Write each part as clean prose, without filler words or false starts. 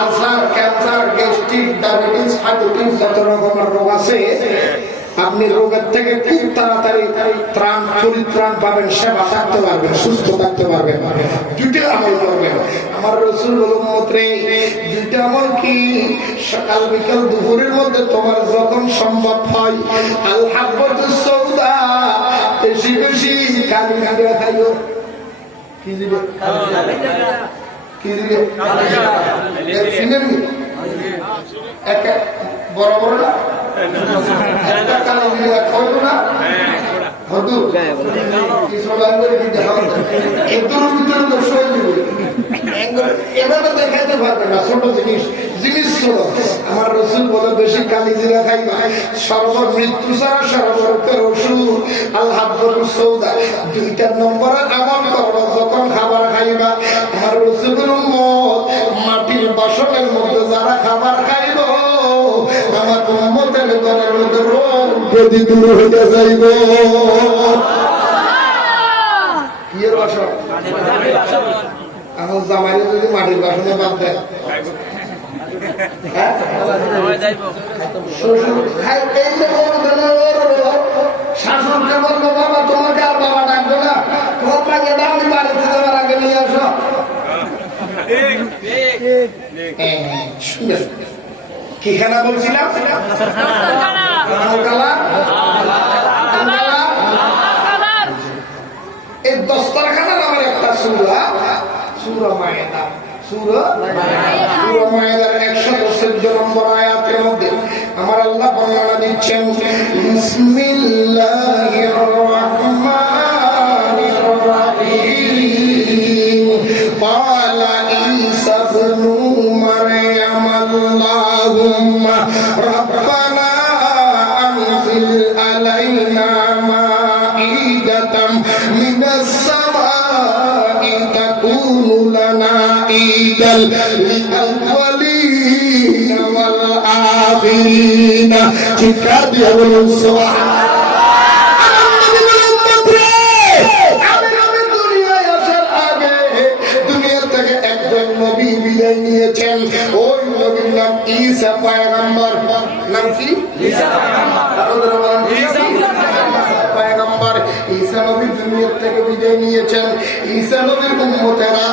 Ulcer, cancer, gastric, diabetes, hypertension, যত রকমের রোগ আছে, আপনি রোগের থেকে খুব তাড়াতাড়ি পরিত্রাণ পাবেন, সেবা থাকতে পারবেন, সুস্থ থাকতে পারবেন। দুটো আমল করবেন। আমার রাসূল উম্মতরে দুটো আমল কি? সকাল বিকাল দুপুরের মধ্যে তোমার যখন সম্ভব হয়, আল হাব্বাতুস সাউদা বেশি বেশি কালি কালিয়া খাইও। কি দিবে? কি দিবে? চিনেন এক বড় বড় না একটা কালো দিয়ে খাওয়াবো না হদু কিছু লাগবে দিতে হবে। এগুলোর ভিতরে তো সই দিবে, এভাবে দেখাতে পারবে না। ছোট জিনিস ছোট। আমার রাসূল বলে বেশি কালি জিরা খাইবা, মৃত্যু ছাড়া সর্বরোগের ওষুধ আল হাব্বাতুস সাউদা। 2 নম্বরের আমল করবা যখন খাবার খাইবা। আমার রাসূলের উম্মত মাটির বাসনের মধ্যে যারা খাবার খাইব, আমার উম্মতের ঘরের মধ্যে রোগ ব্যাধি দূর হয়ে যাইব। কি এর বাসন? এখন জামাইরে যদি মাটির বাসনে বাদ দেয়, শাশুড়কে বলবো বাবা তোমাকে আর বাবা ডাকবে না, তোমার পাকে ডাকলে বাড়িতে যাওয়ার আগে নিয়ে আসো। কি খেলা বলছিলাম? এই দস্তরখানার আমার একটা সূরা, সূরা মায়েদা, সূরা মায়েদার 114 নম্বর আয়াতের মধ্যে আমার আল্লাহ বর্ণনা দিচ্ছেন, বিসমিল্লাহির রাহমানির রাহিম। ক্বালা ঈসা ইবনু মারইয়াম আল্লাহুম্মা রাব্বানা আনজিল আলাইনা মাঈদাতাম মিনাস সামাই তাকুনু লানা ঈদাল লিল-আউওয়ালিন ওয়াল আখিরিন। চিৎকার দিয়ে বলুন সুবহানাল্লাহ। নিয়েছেন ওই নবীর নাম ঈসা পয়গম্বর। নাম কি? ঈসা পয়গম্বর। ঈসা নবী দুনিয়া থেকে বিদায় নিয়েছেন। ঈসা নবীর উম্মতেরা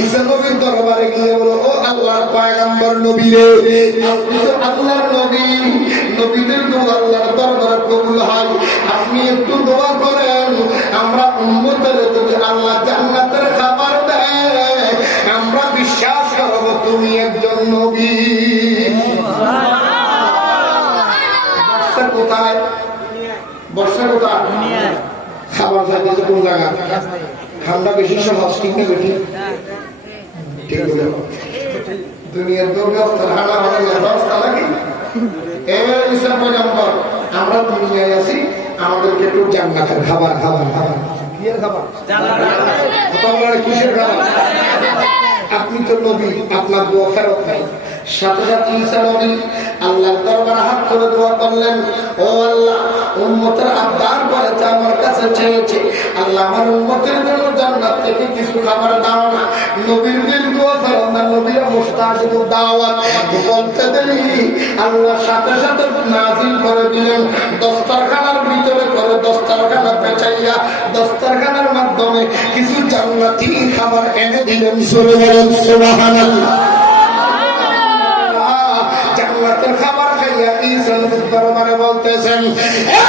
ঈসা নবীর দরবারে গিয়ে বলো, ও আল্লাহর পয়গম্বর নবী রে, আপনি তো আল্লাহর নবী, নবীদের দোয়া আল্লাহর দরবারে কবুল হয়, আপনি একটু দোয়া করেন, আমরা উম্মতের যদি আল্লাহ জান্নাতের খাবার দেয় আমরা বিশ্বাস করব তুমি একজন নবী। বর্ষা কোথায়? বর্ষা কোথায়? খাবার খাইতেছে কোন জায়গা? ঠান্ডা বেশি সহজ, ঠিক না বেশি? ঠিক বলে দুনিয়ার ব্যবস্থা ঠান্ডা ব্যবস্থা নাকি? আমরা দুনিয়ায় আছি, আমাদেরকে একটু জান্নাতের খাবার খাবার খাবার কিসের খাবার? আপনি তো নবী, আপনার দোয়া ফেরত নাই। সাথে সাথে ঈসা নবী আল্লাহর দরবারে হাত তুলে দোয়া করলেন, ও আল্লাহ, উম্মতের আবদার করেছে, আমার কাছে চেয়েছে, আল্লাহ আমার উম্মতের জন্য জান্নাত থেকে কিছু খাবার দাও না। নবীর দিল দোয়া ফেরত না, নবীরা মুস্তাজিব দাওয়াত বলতে দেরি আল্লাহ সাথে সাথে নাযিল করে দিলেন। দস্তরখানার ভিতরে করে দস্তরখানা পেঁচাইয়া দস্তরখানার মাধ্যমে কিছু জান্নাতি খাবার এনে দিলেন। সুবহানাল্লাহ। জান্নাতের খাবার খাইয়া ঈসা নবীর দরবারে বলতেছেন, হে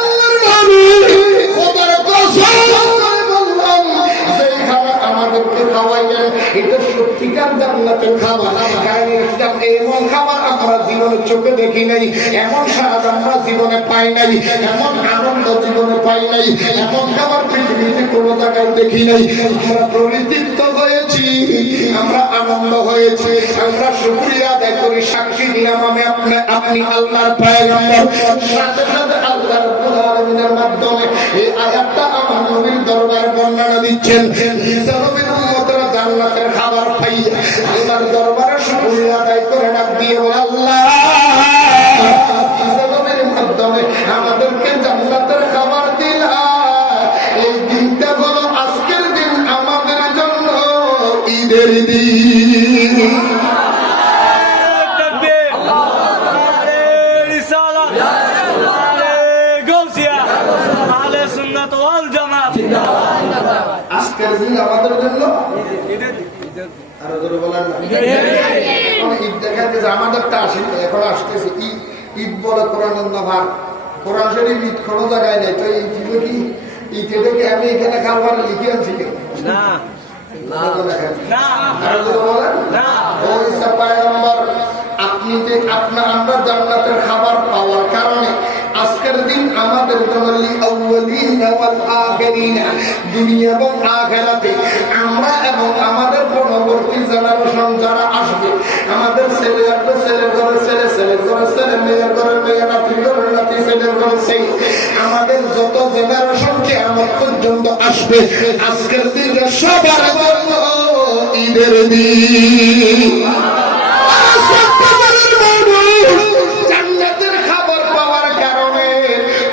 আল্লাহর নবী, খোদার কসম বললাম, যেই খাবার আমাদেরকে খাওয়াইলেন এটা সত্যিকার জান্নাতের খাবার। কারণ এমন খাবার আমরা জীবনে চোখে দেখি নাই, এমন স্বাদ আমরা জীবনে পাই নাই, এমন আনন্দ জীবনে পাই নাই, এমন খাবার পৃথিবীতে কোনো জায়গায় দেখি নাই। আমরা পরিতৃপ্ত হয়েছি, আমরা আনন্দ হয়েছে, আমরা শুকরিয়া আদায় করি, সাক্ষী দিলাম আপনি আল্লাহর পয়গম্বর। সাথে সাথে আল্লাহ রাব্বুল আলামিনের মাধ্যমে এই আয়াতটা আমার নবীর দরবারে বর্ণনা দিচ্ছেন। ঈসা নবীর উম্মতরা জান্নাতের খাবার পাইয়া আল্লাহর দরবারে শুকরিয়া আদায় করে ডাক দিয়ে বলে, আল্লাহ, ঈসা নবীর মাধ্যমে আমাদেরকে জান্নাতের খাবার দিলা। এই দিনটা হলো আজকের দিন আমাদের জন্য ঈদের দিন। ঈদ দেখাতে আমাদেরটা আসেনি, এখন আসতেছে ঈদ বলে কোরআনের নাম। কোরআন শরীফ ঈদ কোনো জায়গায় নেই, তো এই ছিল কি ঈদ এটাকে আমি এখানে খাবার লিখে আনছি কেন? আপনি যে আমরা জান্নাতের খাবার পাওয়ার কারণে আজকের দিন আমাদের দুনিয়া এবং আখিরাতে আমরা এবং আমাদের পরবর্তী জেনারেশন যারা আসবে, আমাদের ছেলে আসবে, ছেলের ঘরে ছেলে, ছেলের ঘরে ছেলে, মেয়ের ঘরে মেয়ে, নাতির ঘরে নাতি, ছেলের ঘরে সেই আমাদের যত জেনারেশনকে আমার পর্যন্ত আসবে, আজকের দিনটা সবার জন্য ঈদের দিন। জান্নাতের খাবার পাওয়ার কারণে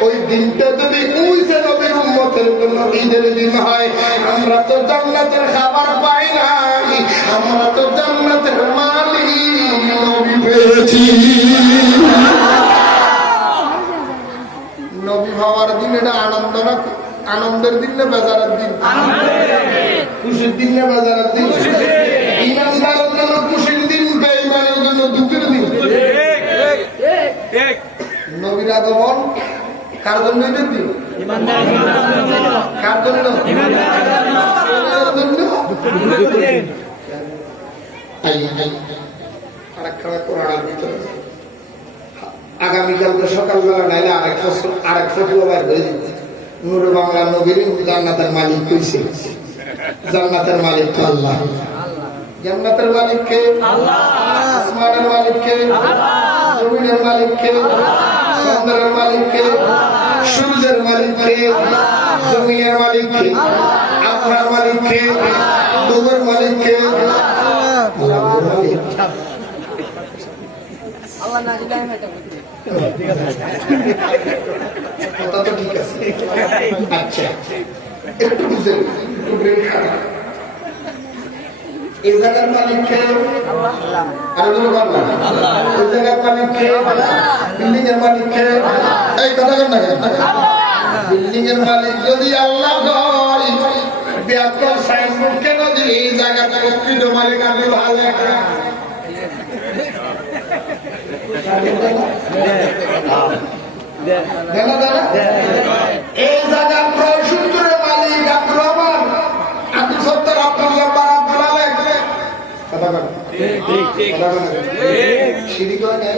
ওই দিনটা যদি ওই যে নবীর উম্মতের জন্য ঈদের দিন হয়, আমরা তো জান্নাতের খাবার পাই নাই, আমরা তো জান্নাতের মালিক নবী পেয়েছি। নবী হওয়ার দিন এটা আনন্দ না, আনন্দের দিন না বেজারের দিন? খুশির দিন না বেজারের দিন? ইমানদারের জন্য খুশির দিন, বেঈমানের জন্য দুঃখের দিন। নবীর আগমন কার জন্য ঈদের দিন? কার জন্য? আগামীকালকে সকালবেলা নাইলে আরেক ফটোয়া বাইর হয়ে যাবে। নূরে বাংলা নবীর জান্নাতের মালিক কইছে। জান্নাতের মালিক তো আল্লাহ। জান্নাতের মালিক কে? আল্লাহ। আসমানের মালিক কে? আল্লাহ। জমিনের মালিক কে? আল্লাহ। চন্দ্রের মালিক কে? আল্লাহ। সূর্যের মালিক কে? আল্লাহ। জমিনের মালিক কে? আল্লাহ। আপনার মালিক কে? আল্লাহ। দুধের মালিক কে? আল্লাহ। আল্লাহর মালিক। আল্লাহ না দিলে এটা বলতে। কথা তো ঠিক আছে। আচ্ছা, একটু বুঝেন, একটু ব্রেক খারাপ। এই জায়গার মালিক কে? আল্লাহ। আর বলো বাবা আল্লাহ। এই জায়গার মালিক কে? আল্লাহ। বিল্ডিং এর মালিক কে? আল্লাহ। এই কথা কেন না? আল্লাহ। বিল্ডিং এর মালিক যদি আল্লাহ হয়, ব্যাকরণ সাইনবোর্ড কেন দিলে এই জায়গার প্রকৃত মালিক আমি ভালো একটা এই জায়গার প্রায় সূত্রের মালিক আব্দুর রহমান, আব্দুল সত্তর, আব্দুল জব্বার, আব্দুল আলেক। কথা বল ঠিক কথা বল। শিরিক হয় না?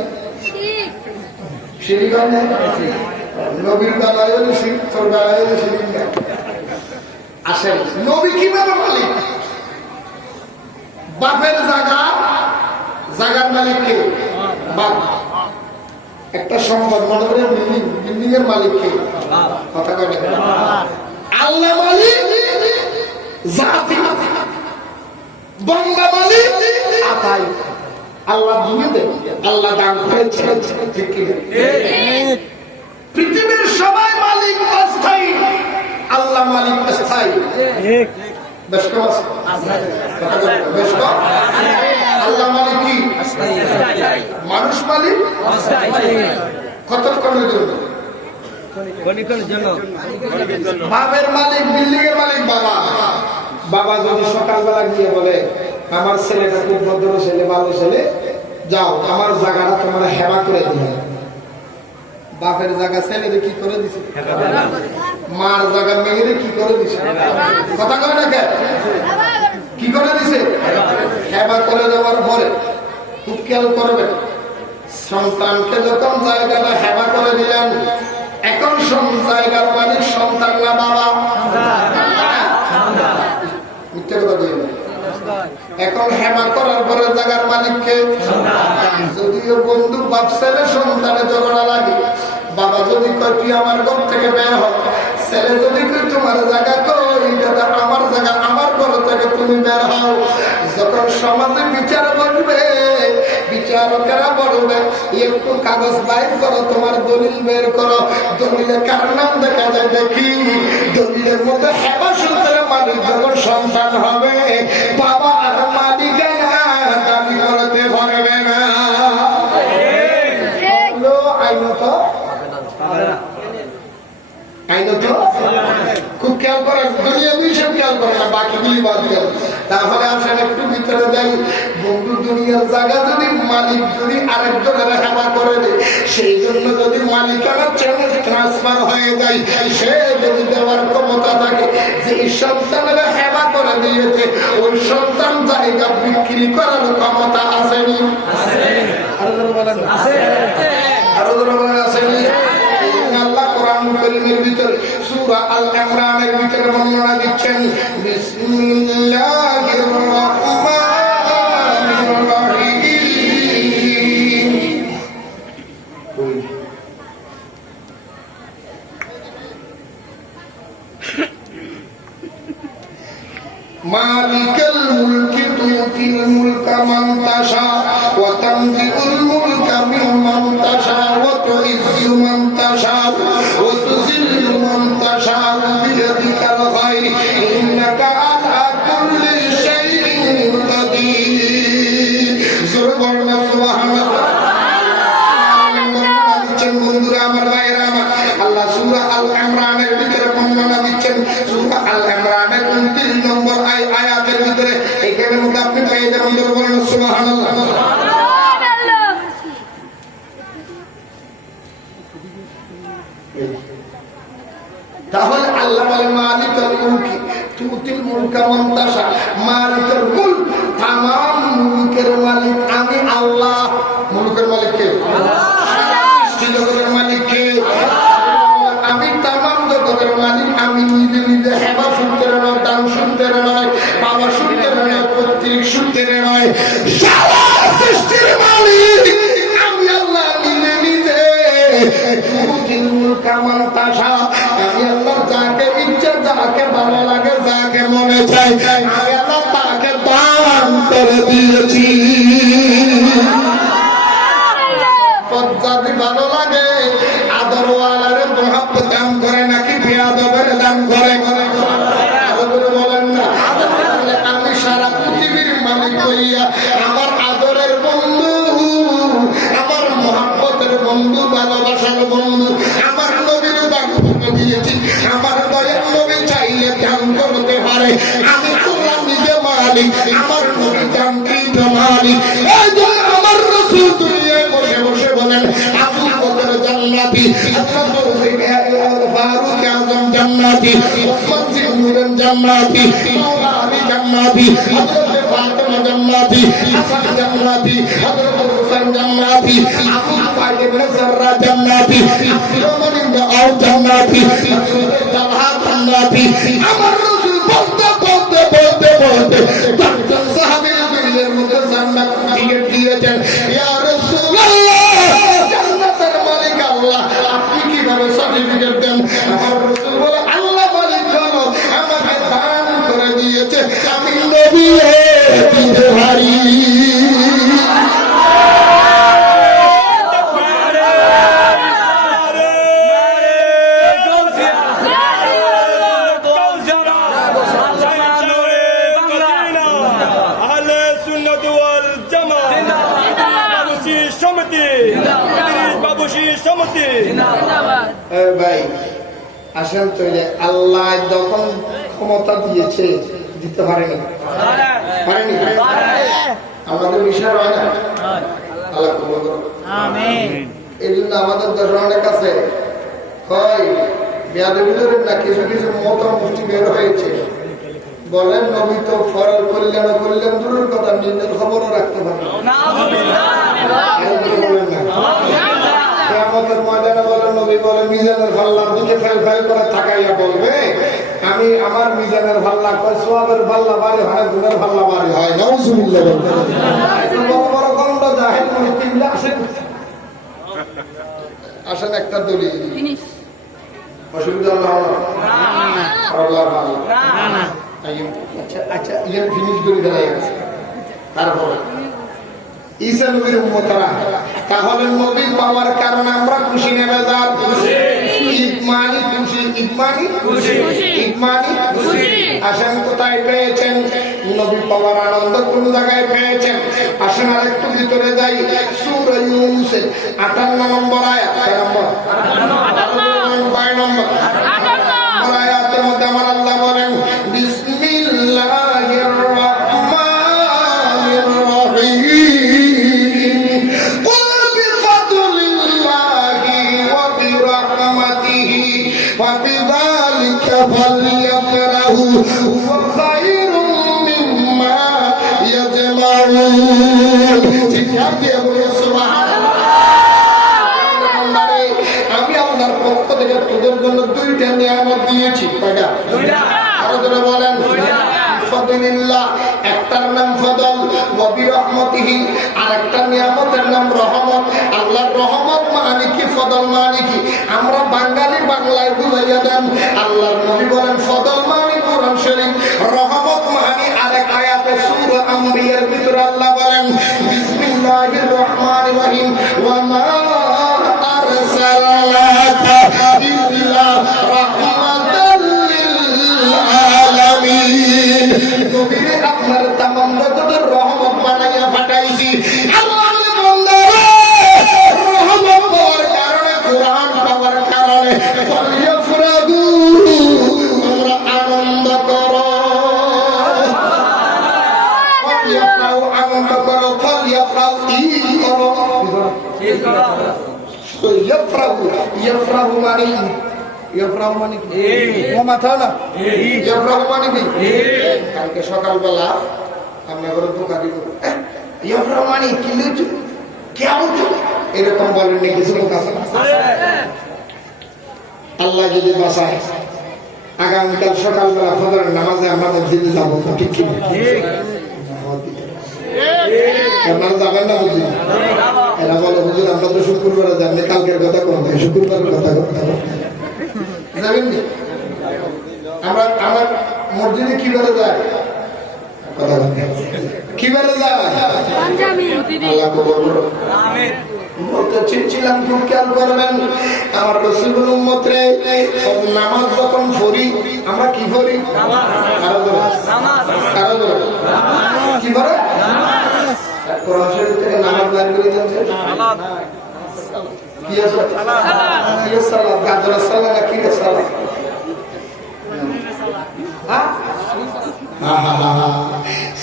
শিরিক হয় না? নবীর বেলায় হলে শিরিক, তোর বেলায় হলে শিরিক না। আসেন, নবী কিভাবে মালিক? বাপের জায়গা, জায়গার মালিক কে? বাপ। একটা সংবাদ মনে করে, বিল্ডিং এর মালিক কে? কথা কয় না? আল্লাহ মালিক, জাতি বন্দা মালিক, আতাই। আল্লাহ দিয়ে দেন, আল্লাহ দান করেছেন, ঠিক কি? পৃথিবীর সবাই মালিক অস্থায়ী, আল্লাহ মালিক অস্থায়ী। বেশ কম বেশ কম। আল্লাহ মালিক কি? মানুষ মালিক কতক্ষণের জন্য? বাবের মালিক, বিল্ডিং এর মালিক বাবা। বাবা যদি সকালবেলা গিয়ে বলে, আমার ছেলেটা খুব ভদ্র ছেলে, ভালো ছেলে, যাও আমার জায়গাটা তোমার হেবা করে দিবে। বাপের জায়গা ছেলেরে কি করে দিছে? মার জায়গা মেয়েরে কি করে দিছে? কথা কয় না কে? কি করে দিছে? হেবা করে দেওয়ার পরে খুব খেয়াল করবেন, সন্তানকে যখন জায়গাটা হেবা করে দিলেন, এখন জায়গার মালিক সন্তান না বাবা? মিথ্যে কথা বলবেন। এখন হেবা করার পরে জায়গার মালিককে? যদিও বন্ধু বাপ ছেলে সন্তানে ঝগড়া লাগে, বাবা যদি কয় তুই আমার ঘর থেকে বের হ, ছেলে যদি কই তোমার জায়গা কই, দাদা আমার জায়গা, আমার ঘর থেকে তুমি বের হও। যখন সমাজে বিচার বলবে, বিচারকেরা বলবে একটু কাগজ বাইর করো, তোমার দলিল বের করো। দলিলে কার নাম দেখা যায় দেখি? দলিলের মধ্যে হেবা সূত্রের মালিক যখন সন্তান হবে, বাবা আর মালিকানা দাবি করতে পারবে না। আইনত আইনত খুব খেয়াল করেন, দুনিয়া বিষয় খেয়াল করে না, বাকিগুলি বাদ দেন। তাহলে আসেন একটু ভিতরে যাই। বন্ধু, দুনিয়ার জায়গা যদি মালিক যদি আরেকজনের হেবা করে দেয়, সেই জন্য যদি মালিকানা ট্রান্সফার হয়ে যায়, সে যদি দেওয়ার ক্ষমতা থাকে, যে সন্তানের হেবা করে দিয়েছে ওই সন্তান জায়গা বিক্রি করার ক্ষমতা আসেনি? আল্লাহ কোরআন কারীমের ভিতরে সূরা আল ইমরানের ভিতরে বর্ণনা দিচ্ছেন, বিসমিল্লাহির রাহমানির রাহিম। মালিকাল মুলকি তুতিল মুলকা মান তাশা ওয়া তানজিউল মুলকা মিম্মান তাশা ওয়া তুইজ্জু মান তাশা ওয়া তুযিল্লু মান তাশা বিয়াদিকাল খায়র ইন্নাকা আলা কুল্লি শাইইন কাদির। সুবহানাল্লাহ। বন্ধুরা আমার, ভাইয়েরা আমার, আল্লাহ সূরা আল ইমরানের ভিতরে বর্ণনা দিচ্ছেন, সূরা আল ইমরানের 29 নম্বর আয়াতের ভিতরে এখানের মধ্যে আপনি পেয়ে যাবেন, বলেন সুবহানাল্লাহ। তাহলে আল্লাহ বলেন মালিকুল মুলকি তুতিল মুলকা মান তাশা, মালিকুল মুলক, तमाम মুলকের মালিক আমি আল্লাহ। মুলকের মালিক কে? আল্লাহ। জগতের মালিক কে? আমি तमाम জগতের মালিক। আমি নিজে নিজে হেবা সূত্রে নয়, দান সূত্রে নয়, বাবা সূত্রে নয়, পৈতৃক সূত্রে নয়, সারা সৃষ্টির মালিক আমি আল্লাহ নিজে নিজে। তুতিল মুলকা মান তাশা, আমি আল্লাহ যাকে ইচ্ছা, যাকে ভালো লাগে, যাকে মনে চায়, আমি আল্লাহ তাকে দান করে দিয়েছি। যদি ভালো লাগে আদরওয়ালারে মহব্বত দান করে নাকি বেয়াদবের দান করে? বলেন না। আমি সারা পৃথিবীর মালিক হইয়া আমার আদরের বন্ধু, আমার মহব্বতের বন্ধু, ভালোবাসার বন্ধু আমার নবীর দান করে দিয়েছি। আমার দয়ার নবী চাইলে দান করতে পারে। আমি তোমরা নিজে মালিক, আমার নবী জানকৃত মালিক। এই যে আমার রাসূল দুনিয়ায় বসে বসে বলেন আবু বকর জান্নাতি, ফারুক আযম জান্নাতি, ওসমান জিন্নুরন জান্নাতি, মাওলা আলী জান্নাতি, হযরত ফাতেমা জান্নাতি, হাসান জান্নাতি, হযরত হুসাইন জান্নাতি, আবু তালিব ইবনে জাররা জান্নাতি, আব্দুর ইবনে আউফ জান্নাতি, তালহা জান্নাতি। আমার রাসূল বলতে বলতে বলতে বলতে চারজন সাহাবীর দিলের মধ্যে জান্নাত টিকিট দিয়েছেন। ইয়া রাসূলুল্লাহ, জান্নাতের মালিক আল্লাহ, আপনি কিভাবে সার্টিফিকেট দেন? আমার রাসূল বলে আল্লাহ মালিক হলো, আমাকে দান করে দিয়েছে, আমি নবী দিতে পারি। ভাই আসেন তো, আল্লাহ যখন ক্ষমতা দিয়েছে দিতে পারেনি, পারেনি? আমাদের বিষয় হয় না। আল্লাহ কবুল করুন। এই জন্য আমাদের দেশের অনেক আছে হয় বেয়াদবিদের না, কিছু কিছু মতামত বের হয়েছে, বলেন নবী তো ফরজ কল্যাণ কল্যাণ দূরের কথা, নিজের খবরও রাখতে পারে না। কিয়ামতের ময়দানে বলেন নবী বলে মিজানের ভাল্লার দিকে ফেল ফেল করে তাকাইয়া বলবে, আমি আমার মিজানের ভাল্লা কয় সওয়াবের ভাল্লা বাড়ি হয়, গুনার ভাল্লা বাড়ি হয়। নাউজুবিল্লাহ। বড় বড় গন্ড জাহেল মুশকিল আসেন, আসেন একটা দলিল অসুবিধা হলো না? আল্লাহ ভালো না। আচ্ছা আচ্ছা, ইয়ে ফিনিশ করে দেওয়া গেছে। তারপরে ঈসা নবীর উম্মতরা, তাহলে নবী পাওয়ার কারণে আমরা খুশি নেবে যার ইমানি খুশি, ইমানি খুশি, ইমানি খুশি। আসেন কোথায় পেয়েছেন নবী পাওয়ার আনন্দ? কোন জায়গায় পেয়েছেন? আসেন আরেকটু ভিতরে যাই। সূরা ইউনূসের 58 নম্বর আয়াত, কয় নম্বর? 58 নম্বর আয়াতের মধ্যে আমার আল্লাহ বলেন বিসমিল্লাহির فليفرحوا هو خير مما يجمعون চিৎকার দিয়ে বলুন সুবহানাল্লাহ আমি আল্লাহর পক্ষ থেকে তোদের জন্য দুইটা নিয়ামত দিয়েছি কয়টা দুইটা আরো জোরে বলেন দুইটা ফদলিল্লাহ একটার নাম ফদল ওয়া বিরহমাতিহি আর একটা নিয়ামতের নাম রহমত আল্লাহর রহমত মানে কি ফদল মানে কি আমরা বাঙালি বাংলায় বুঝাইয়া দেন আল্লাহর নবী বলেন ফদল মানে কোরআন শরীফ রহমত মানে আরেক আয়াতে সূরা আম্বিয়ার ভিতরে আল্লাহ বলেন বিসমিল্লাহির রহমানির রহিম ওয়া মা আরসালনাকা ইল্লা রাহমাতাল লিল আলামিন নবীরে আপনার तमाम জগতের রহমত বানাইয়া পাঠাইছি আল্লাহ বান্দা রহমত পাওয়ার কারণে কুরআন পাওয়ার কারণে ফলইফরাহু তোমরা আনন্দ করো ফলইফরাহু আনন্দ করো ফলইফরাহু ঈদ করো ঈদ করো ইফরাহু ইফরাহু মানে ইফরাহু মানে কি ও মাথা না ইফরাহু মানে কি কালকে সকালবেলা আমরা ঘরে দোকান দিব ইফরাহু মানে কি লিচু কেমন এরকম বলেন না কিছু লোক আছে আল্লাহ যদি বাঁচায় আগামীকাল সকালবেলা ফজরের নামাজে আমরা মসজিদে যাব ঠিক কি আপনারা যাবেন না বুঝি এরা বলে হুজুর আমরা তো শুক্রবারে যাবনি কালকের কথা করবো শুক্রবারের কথা করতে হবে যাবেন নি আমরা আমার মসজিদে কিভাবে যায় কিভাবে যায় আল্লাহ কবুল করুন আমিন বলতে চেয়েছিলাম খুব খেয়াল করবেন আমার রাসূলুল উম্মত রে সব নামাজ যখন পড়ি আমরা কি পড়ি নামাজ কি পড়ে কোরআন শরীফ থেকে নামাজ বের করে দিয়েছে সালাত কি আছে সালাত কি সালাত গাজর সালাত না কি সালাত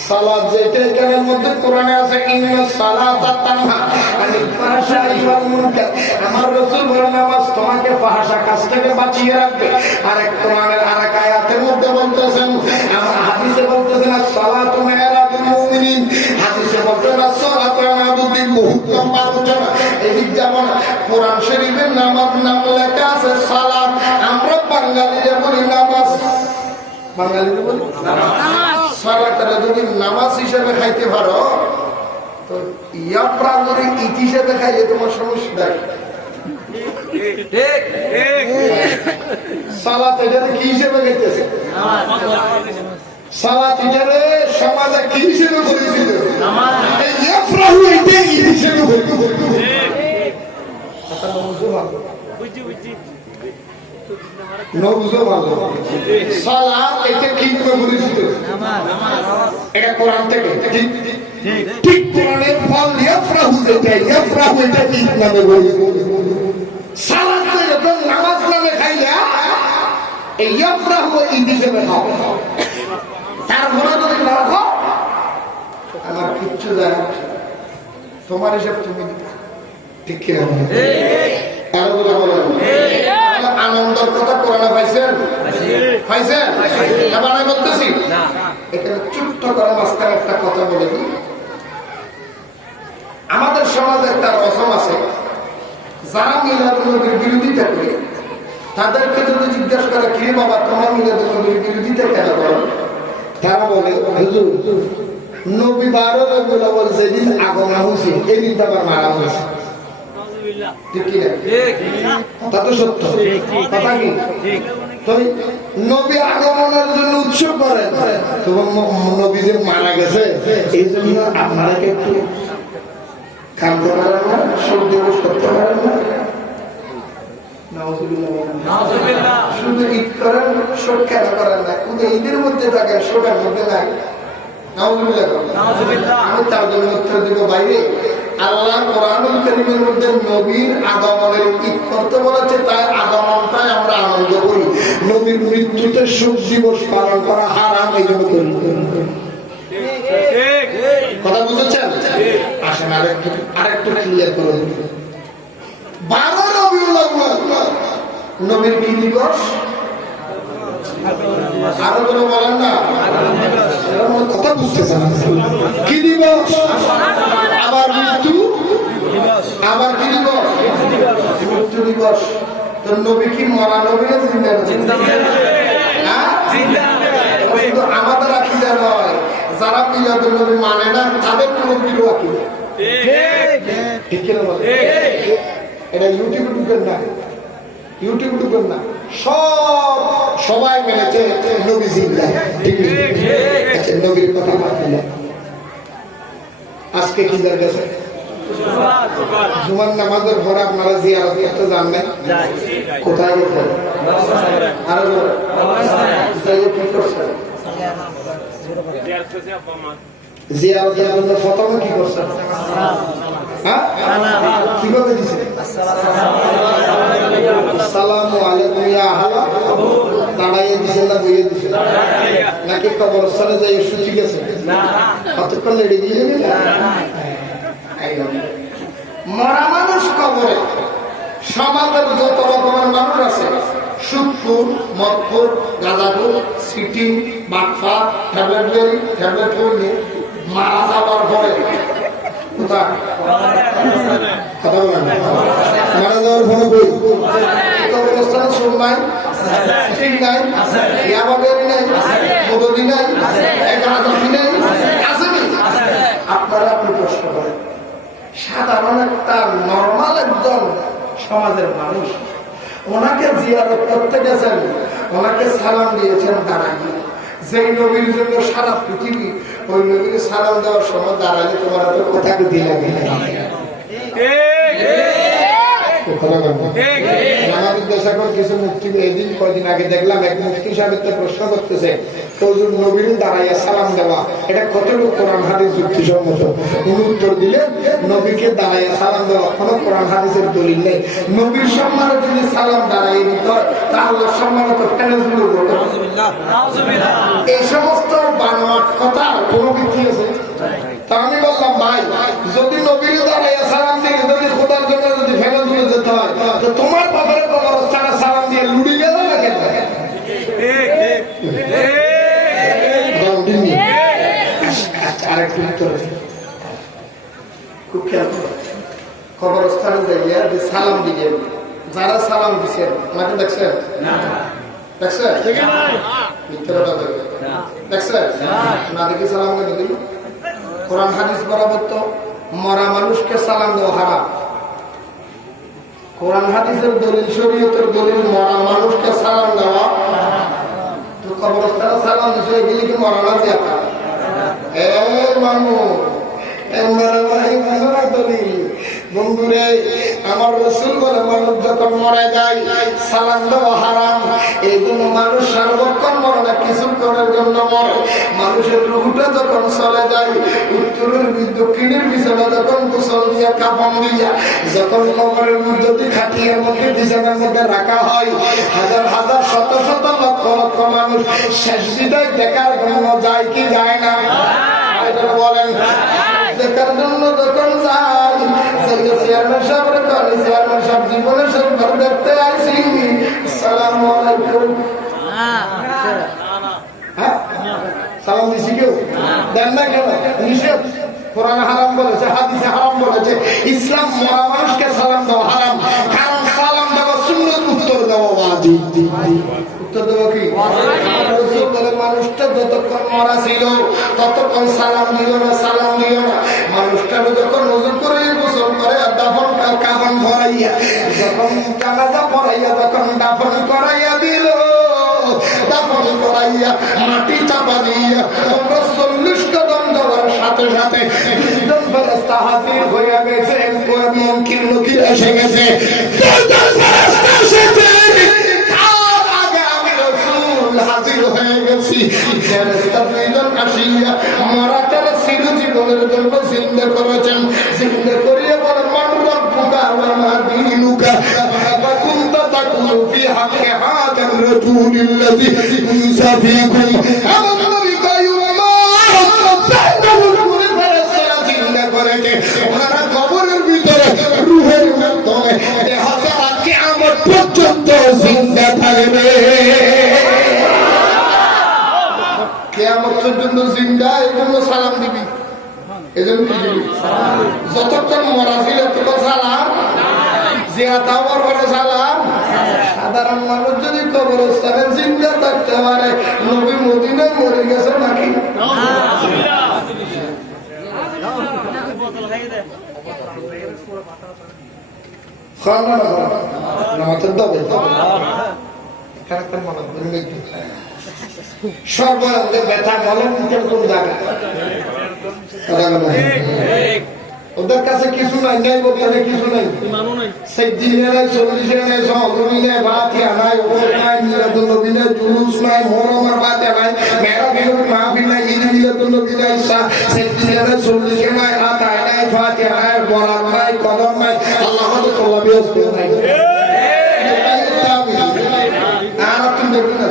সালাত যেটা এর মধ্যে কোরআনে আছে ইন্নাস সালাতা তানহা আনিল ফাহশাই ওয়াল মুনকার আমার রাসূল বলেন নামাজ তোমাকে ফাহশা কাজ থেকে বাঁচিয়ে রাখবে আর এক কোরআনের আরেক আয়াতের মধ্যে বলতেছেন আমার হাদিসে বলতেছেন as-সালাতু মিরাজুল মুমিনিন হাদিসে বলতেছেন as-সালাতু মাবুদিল মুহতাম বারুজানা এই যেমন কোরআন শরীফের নামাজ নাম লেখা আছে সালাত আমরা বাঙালিরা বলি নামাজ বাঙালিরা বলি নামাজ সালাতটা যদি নামাজ হিসেবে খাইতে পারো তো ইয়াপ্রা করে ইতি হিসেবে খাইলে তোমার সমস্যা নাই ঠিক ঠিক সালাত এটা কি হিসেবে খাইতেছে নামাজ সালাত এটা সমাজে কি হিসেবে পরিচিত নামাজ এই ইয়াফরাহু এটা ইতি হিসেবে পরিচিত ঠিক কথা বুঝো ভালো বুঝি বুঝি নবুজো ভালো সালাত এটা কি করে পরিচিত নামাজ এটা কোরআন থেকে ঠিক ঠিক কোরআনের ফল ইয়াফরাহু এটা ইয়াফরাহু এটা কি নামে বলি সালাত যখন নামাজ নামে খাইলা এই ইয়াফরাহু ঈদ হিসেবে খাও তারপরে যদি না খাও আমার কিচ্ছু যায় তোমার হিসাব তুমি দিবা ঠিক কি না আর বলা বলা আনন্দের কথা কোরআনে পাইছেন পাইছেন এবার আমি বলতেছি এখানে ছোট্ট করে মাঝখানে একটা কথা বলে দিই আমাদের সমাজে একটা রসম আছে যারা মিলাদুল নবীর বিরোধিতা করে তাদেরকে যদি জিজ্ঞাসা করে কি বাবা তোমরা মিলাদুল নবীর বিরোধিতা কেন করো তারা বলে হুজুর নবী 12 রবিউল আউয়াল যেদিন আগমন হয়েছে এই দিন আবার মারা হয়েছে ঠিক কি না তা তো সত্য কথা কি তবে নবী আগমনের জন্য উৎসব করেন এবং নবী যে মারা গেছে এই জন্য আপনারা একটু কাম করেন না শোক দিবস করতে পারেন না শুধু ঈদ করেন শোক কেন করেন না কিন্তু ঈদের মধ্যে থাকেন শোকের মধ্যে নাই আমি তার জন্য উত্তর দিব বাইরে আল্লাহ কোরআনুল কারীমের মধ্যে নবীর আগমনের ঈদ করতে বলেছে তাই আগমনটাই আমরা আনন্দ করি নবীর মৃত্যুতে শোক দিবস পালন করা হারাম এই জন্য করি কথা বুঝেছেন আসেন আরেকটু ক্লিয়ার করে দিন 12 রবিউল আউয়াল নবীর কি দিবস আরো কোনো বলেন না, কথা বুঝতেছেন কি দিবস? আবার মৃত্যু, আবার কি দিবস? মৃত্যু দিবস। তো নবী কি মরা নবী না জিন্দা? শুধু আমাদের আকিদা নয়, যারা মিলাদুন নবী মানে না তাদের কোনো প্রিয় আকিদা। ঠিক কিনা বলেন? এটা ইউটিউবে ঢুকেন না, ইউটিউবে ঢুকেন না, সবাই মেনেছে নবী জিন্দা। ঠিক আছে, নবীর কথা বাদ দিলে আজকে কি গেছে জুমার নামাজের পর আপনারা জিয়ারত করতে যান না? কোথায় গেছে? আরো কি করছেন? জিয়ারতের জন্য প্রথমে কি করছেন? কিভাবে দিছে? আসসালামু আলাইকুম ইয়া আহলা, দাঁড়াইয়ে দিছেন না বইয়ে দিছেন? নাকি কবরস্থানে যাই সুচি গেছে? কতক্ষণ লেড়ে দিয়ে মরা মানুষ কবরে। সমাজের যত রকমের মানুষ আছে, সুদখোর, মদখোর, গাঁজাখোর, সিটিং, বাটফা, ট্যাবলেট বেরি, ট্যাবলেট পড়লে মারা যাওয়ার পরে কোথায় কথা বলেন? মারা যাওয়ার পরে বই কবরস্থানে সুর নাই, সিটিং নাই, ইয়াবা বেরি নাই, মদদি নাই, গাঁজাখি নাই, আসেনি? আপনারা আপনি প্রশ্ন করেন, সাধারণ একটা নর্মাল একজন সমাজের মানুষ, ওনাকে জিয়ারত করতে গেছেন, ওনাকে সালাম দিয়েছেন দাঁড়াইয়ে। যেই নবীর জন্য সারা পৃথিবী, ওই নবীর সালাম দেওয়ার সময় দাঁড়াইলে তোমার তো কোথাকে দিয়ে লাগে। আমাদের দেশে এখন কিছু মুফতি, এদিন কয়দিন আগে দেখলাম এক মুফতি সাহেবের প্রশ্ন করতেছে, নবীর দাঁড়াইয়া সালাম দেওয়া এটা কতটুকু কোরআন হাদিস যুক্তিসম্মত? উত্তর দিলেন, নবীকে দাঁড়াইয়া সালাম দেওয়া কোন কোরআন হাদিসের দলিল নেই। নবীর সম্মানে যদি সালাম দাঁড়াইয়ে দিত হয় তা আল্লাহর সম্মানে তো ফেলে দিল। এই সমস্ত বানোয়াট কথা কোনো ভিত্তি আছে? তা আমি বললাম, ভাই যদি নবীর দাঁড়াইয়া সালাম দিয়ে যদি খোদার জন্য যদি ফেলে তুলে যেতে হয় তো তোমার বাবার কবরস্থানে সালাম দিয়ে লুড়ি গেল না কেন? আরেকটু উত্তর খুব খেয়াল করো, কবরস্থানে যাইয়া যে সালাম দিয়ে যারা সালাম দিচ্ছেন ওনাকে দেখছেন? দেখছেন? দেখছেন না? দেখি সালাম কেন দিল? কোরআন হাদিস বরাবর তো মরা মানুষকে সালাম দেওয়া হারাম। কোরআন হাদিসের দলিল, শরীয়তের দলিল, মরা মানুষকে সালাম দেওয়া। তো কবরস্থানে সালাম দিচ্ছে এগুলি কি মরা না যে মানুষ? বন্ধুরে, আমার রাসূল বলে মানুষ যখন মরে যায় সালাম দেওয়া হারাম। এই জন্য মানুষ সার্বক্ষণ মরে না, কিছু করার জন্য মরে। মানুষের রুহটা যখন চলে যায়, উত্তরের দক্ষিণের বিছানা যখন গোসল দিয়া কাফন দিয়া যখন কবরের মধ্যে খাটিয়ার মধ্যে বিছানার মধ্যে রাখা হয়, হাজার হাজার শত শত লক্ষ লক্ষ মানুষ শেষ বিদায় দেখার জন্য যায় কি যায় না? বলেন, দেখার জন্য যখন যাই, চেয়ারম্যান সাহেবের কানে চেয়ারম্যান সাহেব জীবনের সব দেখতে আসি, আসসালামু আলাইকুম। সালাম দিছি কেউ দেন না কেন? নিষেধ। কোরআন হারাম বলেছে, হাদিসে হারাম বলেছে, ইসলাম মরা মানুষকে সালাম দেওয়া হারাম। কারণ সালাম দেওয়া সুন্নাত, উত্তর দেওয়া ওয়াজিব। উত্তর দেওয়া কি? রাসূল বলে মানুষটা যতক্ষণ মরা ছিল ততক্ষণ সালাম দিও না, সালাম দিও না। মানুষটা যখন ওযু করে গোসল করে দাফন কাফন ভরাইয়া যখন জানাজা পড়াইয়া যখন দাফন করাইয়া দিল, দাফন করাইয়া মাটি চাপা দিয়া 40 কদম দেওয়ার সাথে সাথে 20 জন ফেরেশতা হাজির হয়ে গেছে। মুনকির নকির এসে গেছে, 10 জন ফেরেশতা এসেছে। তার আগে আমি রাসূল হাজির হয়ে গেছি। ফেরেশতা 2 জন আসিয়া মরাটার চিরজীবনের জন্য জিন্দা করেছেন। জিন্দা করিয়ে বলে, মান রব্বুকা ওয়া মা দীনুকা ওয়া কুনতা তাকুলু ফি হাক্কি হাদার রাসূলিল্লাযী উনসা ফীকুম। আমার নবী কয় জিন্দা করেছে, ওনারা কবরের ভিতরে রূহের মাধ্যমে দেহ ছাড়া কিয়ামত পর্যন্ত জিন্দা থাকবে। দিলেন যতক্ষণ মরা ছিল তখন সালাম জিয়াতা বড় সালাম সাধারণ মানুষ যদি কবরস্থানে জিন্দা থাকতে পারে নবী মদিনায় মরে গেছে নাকি সর্বাঙ্গে ব্যথা মলম কোন জায়গা ওদের কাছে কিছু নাই নাই বলতে কিছু নাই সেই দিনে নাই 40 নাই সহজনী নাই বাতিয়া নাই ওর নাই মিলাদুল নবী নাই জুলুস নাই মোহরমের বাতিয়া নাই মেহরাবের মাহফিল নাই ঈদ মিলাদুল নবী নাই সেই দিনে নাই 40 নাই আতায় নাই ফাতিহা নাই বরাত নাই কদম নাই আল্লাহু তাআলা বিয়স্ত নাই আর তুমি দেখুন না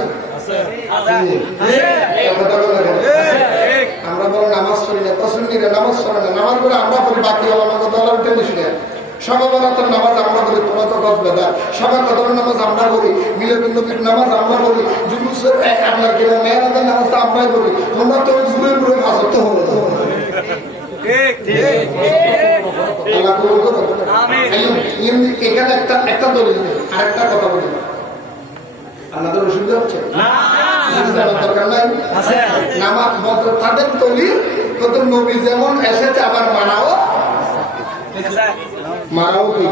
আমরা বড় নামাজ পড়ি না পছন্দিরা নামাজ পড়ে না নামাজ পড়ে আমরা পড়ি বাকি আমাকে দলার টেনে শুনে সবাই বরাতের নামাজ আমরা পড়ি তোমরা তো গজ বেদা সবাই কদর নামাজ আমরা পড়ি মিলাদুন নবীর নামাজ আমরা পড়ি জুলুসের আপনার কিনা মেহরাজের নামাজ আমরাই পড়ি তোমরা তো ঘুরে ঘুরে ভাষাতে হলো ঠিক ঠিক আল্লাহ কবুল করুন আমিন এখানে একটা দলিল আরেকটা কথা বলি আপনাদের অসুবিধা হচ্ছে না দরকার নাই আছে নামাজ মন্ত্র তাদের দলিল কত নবী যেমন এসেছে আবার মারাও কি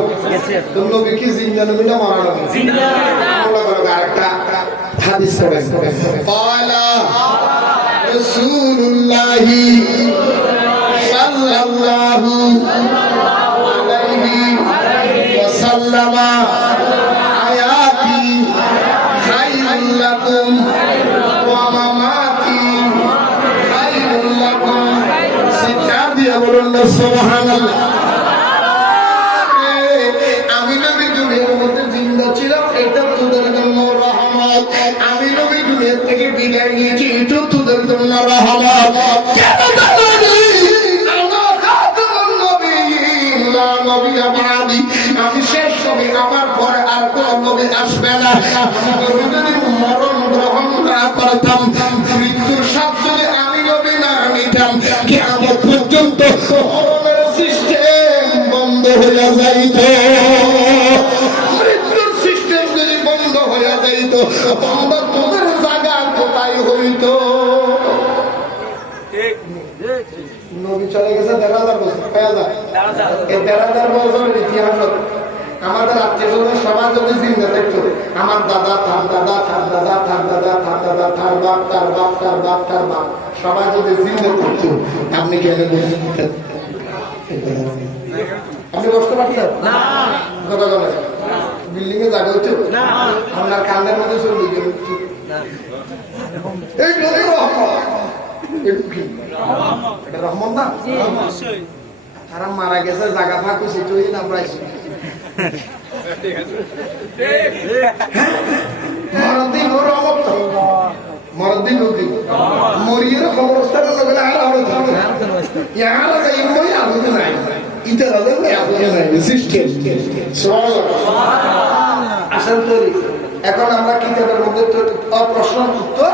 তো নবী কি জিন্দা নবী না মারা নবী জিন্দা আল্লাহ বলে আরেকটা হাদিস পড়েন ক্বালা রাসূলুল্লাহ সাল্লাল্লাহু আলাইহি ওয়াসাল্লাম আয়াতি খায়রুল লাকুম ওয়া মামাতি খায়রুল লাকুম সিজদা দিয়ে বলুন সুবহানাল্লাহ আমি নবী দুনিয়ার মধ্যে জিন্দা ছিলাম এটা তোদের জন্য রহমত আমি নবী দুনিয়া থেকে বিদায় নিয়েছি এটা তোদের জন্য রহমত কেন জানি আমার খাতুন নবী লা নবী আমাদি আমি শেষ নবী আমার পরে আর কোন নবী আসবে না আমি যদি মরণ গ্রহণ না করতাম মৃত্যুর স্বাদ যদি আমি নবী না নিতাম কিয়ামত পর্যন্ত মরণের সিস্টেম বন্ধ হয়ে যাইত মৃত্যুর সিস্টেম যদি বন্ধ হয়ে যাইত বন্ধ তোদের জায়গা কোথায় হইত নবী চলে গেছে ১,৫০০ বছর পেয়ে যায় এই ১,৫০০ বছরের ইতিহাস আমাদের আত্মীয় সবাই যদি জিন্দা থাকতো আমার দাদা তার দাদা তার দাদা তার দাদা তার দাদা তার বাপ তার বাপ তার বাপ তার বাপ সবাই যদি জিন্দা থাকতো আপনি কেন আপনি বসতে পারতেন না কথা বলে বিল্ডিং এ জায়গা হচ্ছে না আপনার কান্দের মধ্যে চলে গেল এই নবী এটা রহমত না তারা মারা গেছে জায়গা ফাঁক সেটাই না প্রাইস মরদিন ওর রহমত মরদিন ওকে মরিয়ের খবরস্থান লগলে আর হবে ইয়ার আগে ইমই আগুন নাই ইতার আগে আগুন নাই সিস্টেম সুবহানাল্লাহ আসল তরি এখন আমরা কিতাবের মধ্যে তো প্রশ্ন উত্তর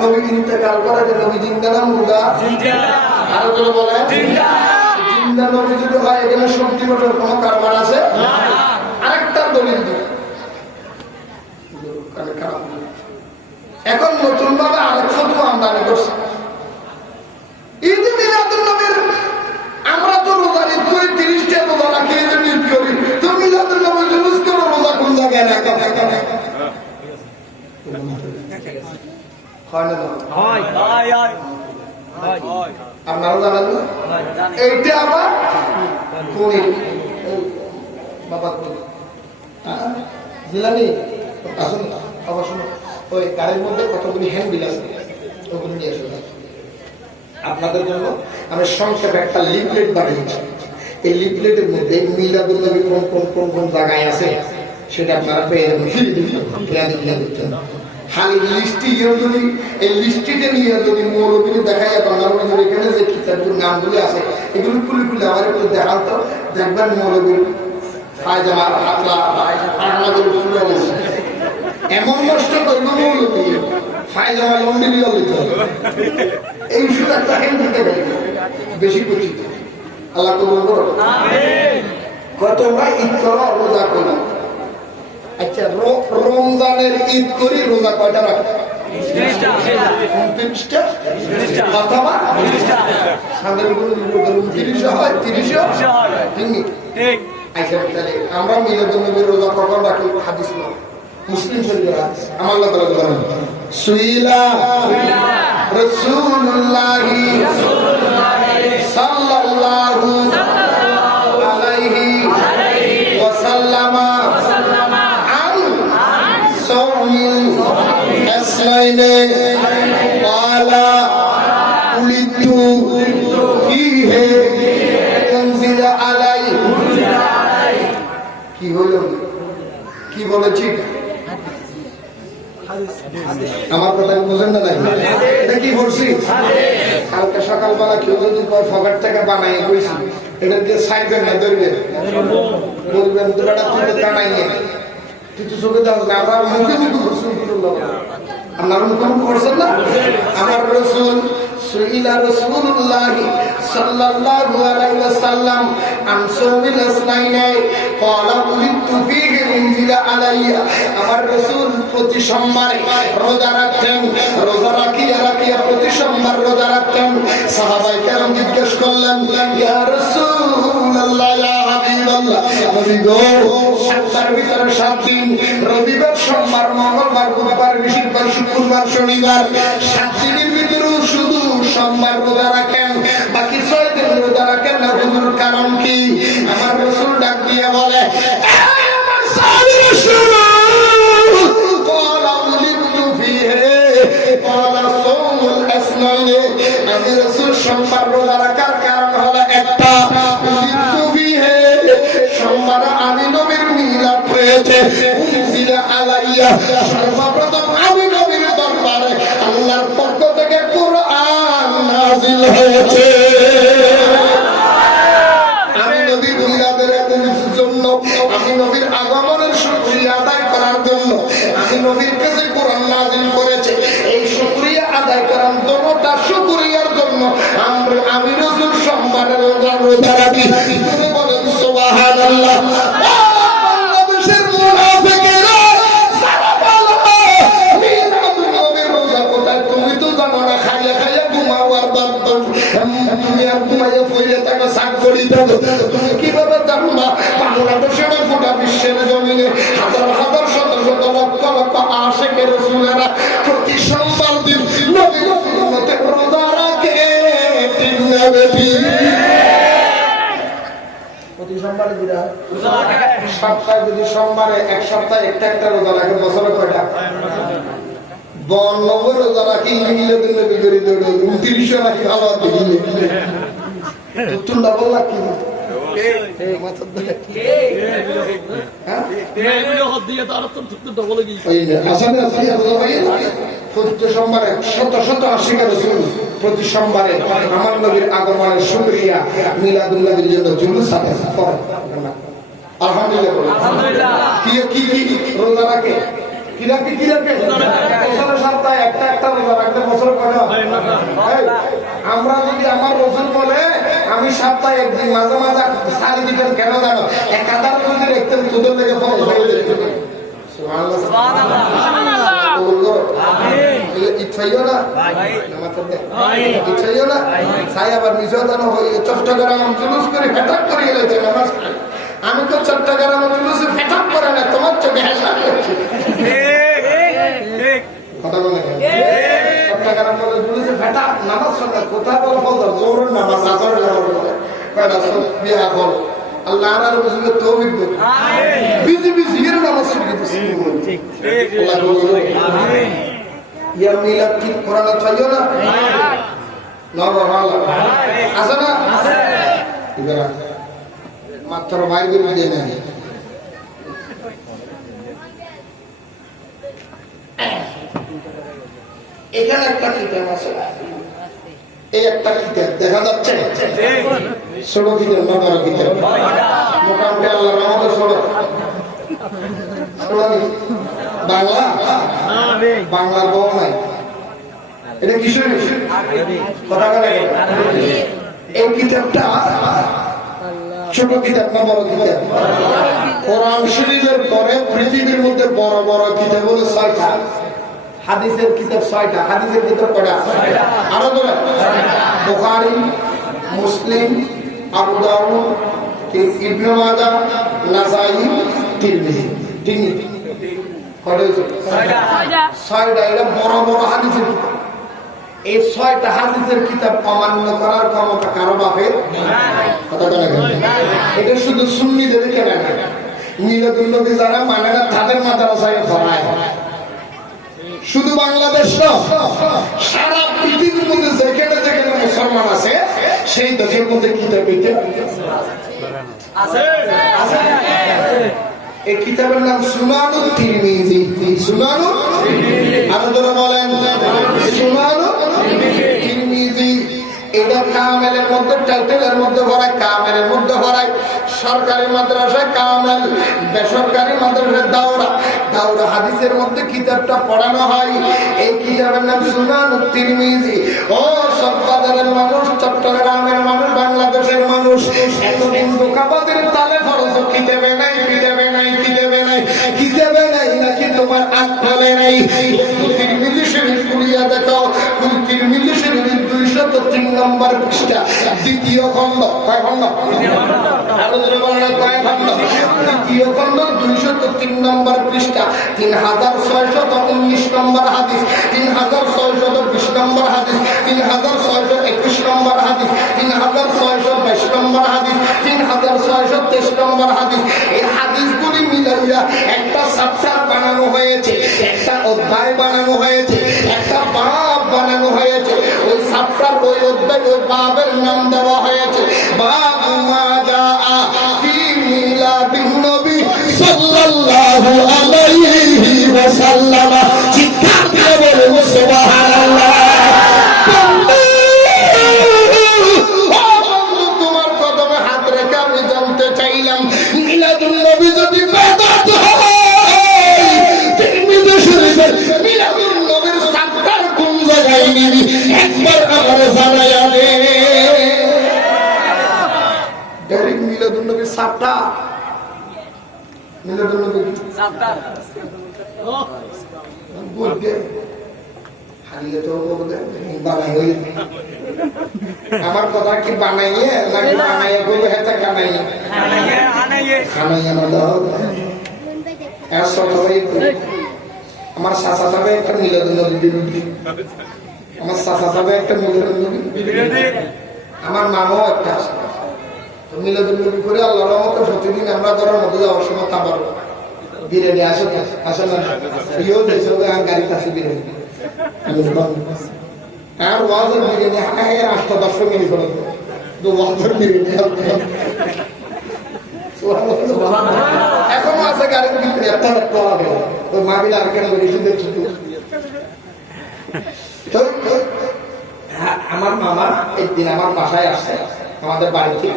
নবী ইন্তেকাল করে যে নবী জিন্দা না মুর্দা জিন্দা আরো করে বলে জিন্দা জিন্দা নবী যদি হয় এখানে সত্যি বটার কোনো কারবার আছে না আরেকটা দলিল দিই এখন নতুন ভাবে আরেক ফতোয়া আমদানি করছে ঈদ মিলাদুন নবীর আমরা তো রোজার ঈদ করি 30টা রোজা রাখি ঈদ করি তো মিলাদুন নবী জুলুস করে রোজা কোন জায়গায় রাখা আপনারা জানেন না এইটা আবার বাবা জিলানি আসুন আবার শুনো ওই গাড়ির মধ্যে কতগুলি হ্যান্ডবিল আছে ওগুলো নিয়ে আসুন আপনাদের জন্য আমি সংক্ষেপে একটা লিফলেট বানিয়েছি এই লিফলেটের মধ্যে মিলাদুন নবী কোন কোন কোন কোন জায়গায় আছে সেটা আপনারা পেয়ে যাবেন খালি লিস্টি যদি এই লিস্টিতে নিয়ে যদি মৌলবীর দেখাই বাংলাদেশের এখানে যে কিতাবগুলোর নামগুলো আছে এগুলো খুলে খুলে আমার একটু দেখান তো দেখবেন মৌলবীর ফায়জামার হাতলা পাগলাগুলো খুলে গেছে এমন নষ্ট করবো মৌলবী ফায়জামা লন্ডি বিল দিতে হবে এই শুধু একটা হেন দিতে পারি বেশি পরিচিত আল্লাহ কবুল করুন। কত ভাই ঈদ করো রোজা করো। আচ্ছা রমজানের ঈদ করি রোজা কয়টা রাখো? 29টা অথবা 29 হয় 30 ঠিক। আচ্ছা তাহলে আমরা মিলাদুন নবীর রোজা কখন রাখি? হাদিস না, মুসলিম শরীফের হাদিস। আমার আল্লাহ তাআলা বলেন সুইলা রাসূলুল্লাহ সাল্লাল্লাহু আলাইহি ওয়াসাল্লাম আন সাওমিল আসলাইনে ক্বালা উলিতু ফিহি উনজিলা আলাই। কি হলো? কি বলেছি? আমার কথা বুঝেন না? এটা কি বলছি? কালকে সকালবেলা কেউ যদি ফগার থেকে বানাই কইছি, এটা দিয়ে সাইবেন না, ধরবেন, বলবেন দুটা তুলে টানাইয়ে কিছু চোখে যাও না। আমরা মুখে মুখে করছি, আপনার মুখে মুখে করছেন না? আমার রসুল সুইলা রাসূলুল্লাহ সাল্লাল্লাহু আলাইহি ওয়াসাল্লাম আন সাওমিল আসনাইনে ক্বালা উলিতু ফীহি উনজিলা আলাইয়া। আমার রাসূল প্রতি সোমবারে রোজা রাখতেন। রোজা রাখিয়া প্রতি সোমবার রোজা রাখতেন। সাহাবায়ে কেরাম জিজ্ঞেস করলেন, ইয়া রাসূলুল্লাহ, ইয়া হাবিবাল্লাহ, নবী গো, সপ্তাহের ভিতরে 7 দিন, রবিবার, সোমবার, মঙ্গলবার, বুধবার, বৃহস্পতিবার, শুক্রবার, শনিবার, 7 দিনের ভিতরে শুধু সোমবার রোজা রাখেন, বাকি 6 দিন রোজা রাখেন না হুজুর, কারণ কি? আমার রাসূল ডাক দিয়ে বলে, আমার সাহাবী রাসূল ক্বালা উলিতু ফীহি ক্বালা সাওমুল আসনাইনে। আমি রাসূল সোমবার রোজা রাখার কারণ হলো একটা, উলিতু ফীহি, সোমবার আমি নবীর মিলাদ হয়েছে, উনজিলা আলাইয়া, সর্বপ্রথম আমি নবীর দরবারে আল্লাহর পক্ষ থেকে কুরআন নাযিল হয়েছে। আমি নবীর মিলাদের জন্য, আমি নবীর আগমনের শুকরিয়া আদায় করার জন্য আমি নবীর কাছে কুরআন নাযিল করেছে। এই শুকরিয়া আদায় করার দোনোটা শুকরিয়ার জন্য আমি রাসূল সোমবারে রোজা রাখি। তুমি বলেন সুবহানাল্লাহ। বাংলাদেশের মুনাফিকেরা যারা বলে মিলাদুন নবীর রোজা কোথায়, তুমি তো জানো না, খাইয়া খাইয়া ঘুমাও আর বাদ দাও। তুমি আর ঘুমাইয়া পড়ে থাকো, সাক করি থাকো, তুমি কিভাবে জানবা বাংলাদেশের গোটা বিশ্বের জমিনে হাজার হাজার শত শত লক্ষ লক্ষ আশিকে রাসূলেরা প্রতি সোমবার দিন নবীর উম্মতে রোজা রাখে? ঠিক না বেটি? প্রতি সোমবারে দিরা সপ্তাহে, যদি সোমবারে এক সপ্তাহে একটা রোজা রাখে, বছরে কয়টা? 92 রোজা রাখি, মিলাদুন নবী করে দেব 29 রাখি, আবার দেখিলে তুতুন্ডা বললা কি? প্রতি সোমবারে আমার নবীর আগমনের শুকরিয়া মিলাদুন নবীর জন্য জুলুস আলহামদুলিল্লাহ। কি রোজা রাখে? কি রাখে? সপ্তাহে একটা রোজা রাখতে বছর কয়টা? আমরা যদি আমার রসুল বলে আমি সপ্তাহে একদিন মাঝে মাঝে সারি দিতেন, কেন জানো? 1000 যদি দেখতেন তোদের থেকে ফল হয়ে যেত। আমি তো চট্টগ্রাম জুলুসে ফেটাপ করে না, তোমার চোখে হেসা করছি। কথা বলে চট্টগ্রাম বলে জুলুসে ফেটাপ, নামাজ সন্ধ্যা কোথায় বল ফল জোর নামাজ আসরে কয়টা সব বিয়া ফল আল্লাহ আর রসুলের তৌফিক দেন। বিজি এর নামাজ শুরু দিছি। ঠিক আমিন। ইয়া মিলাদ কি কোরআনে চাইও না? না ভালো আছে না? আছে। ইদারা মাত্র বাইরে দিয়ে নেন। এখানে একটা কিতাব আছে, এই একটা কিতাব দেখা যাচ্ছে, ছোট কিতাব না বড় কিতাব? মোটামুটি আল্লাহ রহমতে ছোট। বাংলা, বাংলার বউ নাই, এটা কিসের কথা বলে? এই কিতাবটা ছোট কিতাব না বড় কিতাব? কোরআন শরীফের পরে পৃথিবীর মধ্যে বড় বড় কিতাব হলো 6টা। হাদিসের কিতাব 6টা। হাদিসের কিতাব কয়টা? আরো বলে বুখারী, মুসলিম, আবু দাউদ, ইবনে মাজাহ, নাসাই, তিরমিজি। তিনটি কয়টা? 6টা। এটা বড় বড় হাদিসের কিতাব। এই 6টা হাদিসের কিতাব অমান্য করার ক্ষমতা কারো বাপের এটা শুধু সুন্নিদের কেনা না, মিলাদুন নবী যারা মানে না তাদের মাদ্রাসায় পড়ায়। শুধু বাংলাদেশ না, সারা পৃথিবীর মধ্যে যেখানে যেখানে মুসলমান আছে সেই দেশের মধ্যে কিতাব আছে। এই কিতাবের নাম সুনানুত তিরমিজি। সুনানুত, আরো যারা বলেন সুনানুত তিরমিজি। এটা কামেলের মধ্যে, টাইটেলের মধ্যে ভরায়, কামেলের মধ্যে ভরায়। সরকারি মাদ্রাসায় কামেল, বেসরকারি মাদ্রাসায় দাওরা। দাওরা হাদিসের মধ্যে কিতাবটা পড়ানো হয়। এই কিতাবের নাম সুনানুত তিরমিজি। ও সব বাজারের মানুষ, চট্টগ্রামের মানুষ, বাংলাদেশের মানুষ, এতদিন দোকাবাদের তালে খরচ কিতাবে নাই, কিতাবে নাই, কিতাবে নাই, কিতাবে নাই, নাকি তোমার আকলে নাই। তিরমিজি শরীফ খুলিয়া দেখো, তিরমিজি শরীফ 203 নম্বর পৃষ্ঠা, দ্বিতীয় খণ্ড। কয় খণ্ড? দ্বিতীয় খণ্ড 203 নম্বর পৃষ্ঠা, 3619 নম্বর হাদিস, 3620 নম্বর হাদিস, 3621 নম্বর হাদিস, 3622 নম্বর হাদিস, 3623 নম্বর হাদিস। এই হাদিসগুলি মিলাইয়া একটা চ্যাপ্টার বানানো হয়েছে, একটা অধ্যায় বানানো হয়েছে, একটা বাব বানানো হয়েছে। ওই চ্যাপ্টার, ওই অধ্যায়, ওই বাবের নাম দেওয়া হয়েছে বাবু মা জাআ ফি মিলাদিন নবী সাল্লাল্লাহু আলাইহি ওয়াসাল্লাম। চিৎকার দিয়ে বলুন সুবহানাল্লাহ। তোমার কদমে হাত রেখে আমি জানতে চাইলাম, মিলাদুন নবী যদি বেদাত হয়, তিরমিজি শরীফের মিলাদুন নবীর চ্যাপ্টার কোন জায়গায় নিবি একবার আমার জানায়া দে। ডাইরেক্ট মিলাদুন নবীর চ্যাপ্টার, মিলাদুন নবীর চ্যাপ্টার বলতে হারিয়ে তো বলতে বানাই হই। আমার কথা কি বানাইয়ে নাকি বানাইয়ে বলবে হেতা কানাইয়ে কানাইয়ে না দাও। এর সবাই আমার চাচা যাবে একটা মিলাদুন নবী বিরোধী, আমার চাচা যাবে একটা মিলাদুন নবী বিরোধী, আমার মামাও একটা আছে। তো মিলাদুন নবী করে আল্লাহর রহমতে প্রতিদিন আমরা ধরার মধ্যে যাওয়ার সময় খাবার বিরিয়ানি আসে আসে না, ইও দেশে গাড়িতে আসে বিরিয়ানি। আর ওয়াজের বিরিয়ানি হাঁকায় 8-10 মিনিট করে তো ওয়াজের বিরিয়ানি এখনো আছে গাড়ির ভিতরে। একটা হবে ওই মাবিল আর কেন বেশি দেখছি। আমার মামা একদিন আমার বাসায় আসছে, আমাদের বাড়িতে।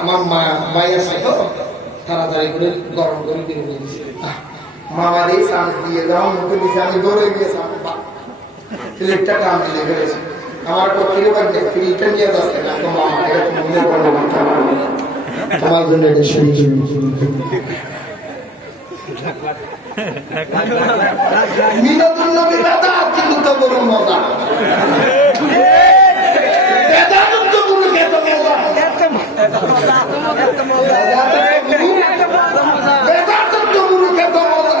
আমার মা ভাই আসছে, তো তাড়াতাড়ি করে গরম করে বিরিয়ানি দিচ্ছে। মামার এই চান্স দিয়ে যাও মুখে দিচ্ছে, আমি দৌড়ে গিয়েছিলাম, ফিলিপটা টান দিয়ে ফেলেছি। আমার ফিলিপটা নিয়ে যাচ্ছে না, তো মামা এটা তোমার জন্য এটা শুরু মিলাদুন নবী বেদাত, কিন্তু তো বড় মজা। বেদাত তো বড় কত মজা, বেদাত তো বড় কত মজা।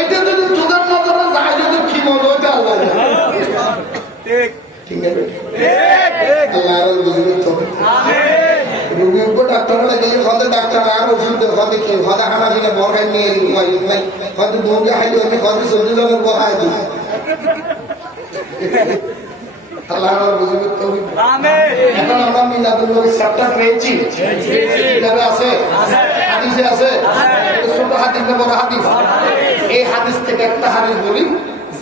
এটা যদি তোদের নজরে যায়, যদি কি মজা হইতে আল্লাহ ঠিক ঠিক আছে। আল্লাহ বুঝবে তো রোগী উপর ডাক্তার লাগে, হয়তো ডাক্তার আর ওষুধ হয়তো কি হয়তো খানা দিলে বরখাই নিয়ে নাই, হয়তো বউকে খাইলে হয়তো হয়তো সবজি জলের বহাই দিই। আল্লাহ বুঝবে তো। এখন আমরা মিলাদুন নবীর চ্যাপ্টার পেয়েছি, কিতাবে আছে, হাদিসে আছে। ছোট হাদিস না বড় হাদিস? এই হাদিস থেকে একটা হাদিস বলি।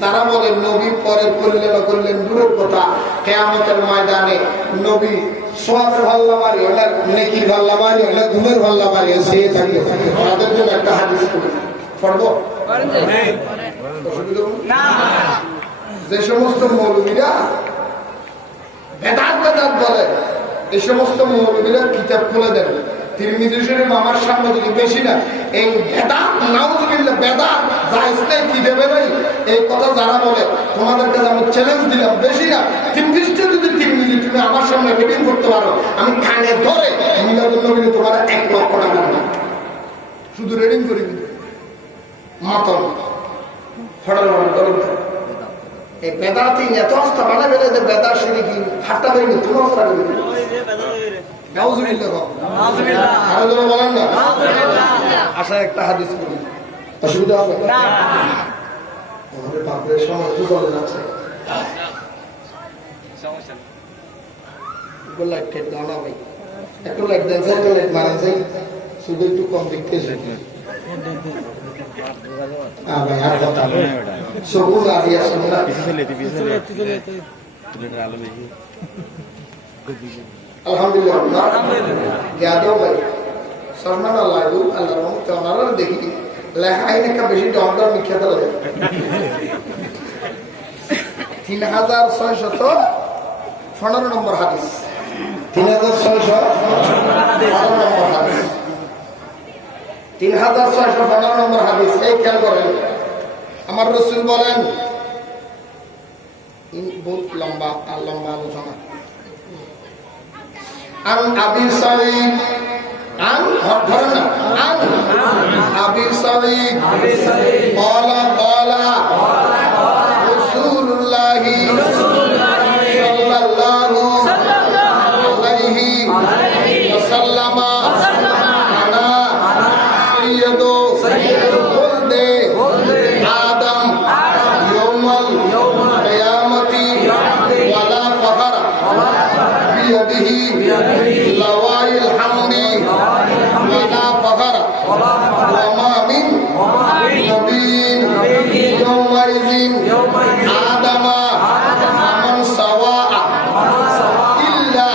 যারা বলেন নবী পরের করলেন বা করলেন দূরের কথা, কিয়ামতের ময়দানে নবী সোয়াবের ভাল্লা মারি হলে, নেকির ভাল্লা মারি হলে, ঘুমের ভাল্লা মারি সে থাকে, তাদের জন্য একটা হাদিস পড়বো। যে সমস্ত মৌলবীরা বেদাত বেদাত বলে। এই সমস্ত মৌলবীরা কিতাব খুলে দেন, তিরমিজি শরীফ আমার সামনে যদি বেশি না এই বেদাত নাউজুবিল্লাহ বেদাত জায়েজ নাই কিতাবে নাই এই কথা যারা বলে তোমাদের কাছে আমি চ্যালেঞ্জ দিলাম, বেশি না 3 পৃষ্ঠা যদি তিরমিজি তুমি আমার সামনে রিডিং করতে পারো আমি কানে ধরে মিলাদুন নবীকে তোমার 1 লক্ষ টাকা দেব, শুধু রিডিং করে দিবে মাতল ফড়াল করে। এই বেদাতি এত অবস্থা বানাবে যে বেদাত শিরকি হাতটা বেরিয়ে তোমার অবস্থা বেরিয়ে আশা একটা হাদিস করি, অসুবিধা হবে না? আমাদের বাপের সময় কি বলে যাচ্ছে একটু লাইট দেন, একটু লাইট মারেন, শুধু একটু কম দেখতেছে। আলহামদুলিল্লাহ দেখি লেখাই বেশি ডর বিখ্যাত 3615 নম্বর হাদিস, 3615 নম্বর হাদিস। এই খেয়াল করেন, আমার রাসূল বলেন, বহুত লম্বা আলোচনা। আন আবি সাঈদ عن أبي سعيد قال رسول الله صلى الله عليه وسلم أنا سيد ولد آدم يوم القيامة ولا فخر بيده لواء الحمد ولا فخر وما من نبي يومئذ آدم ومن سواء إلا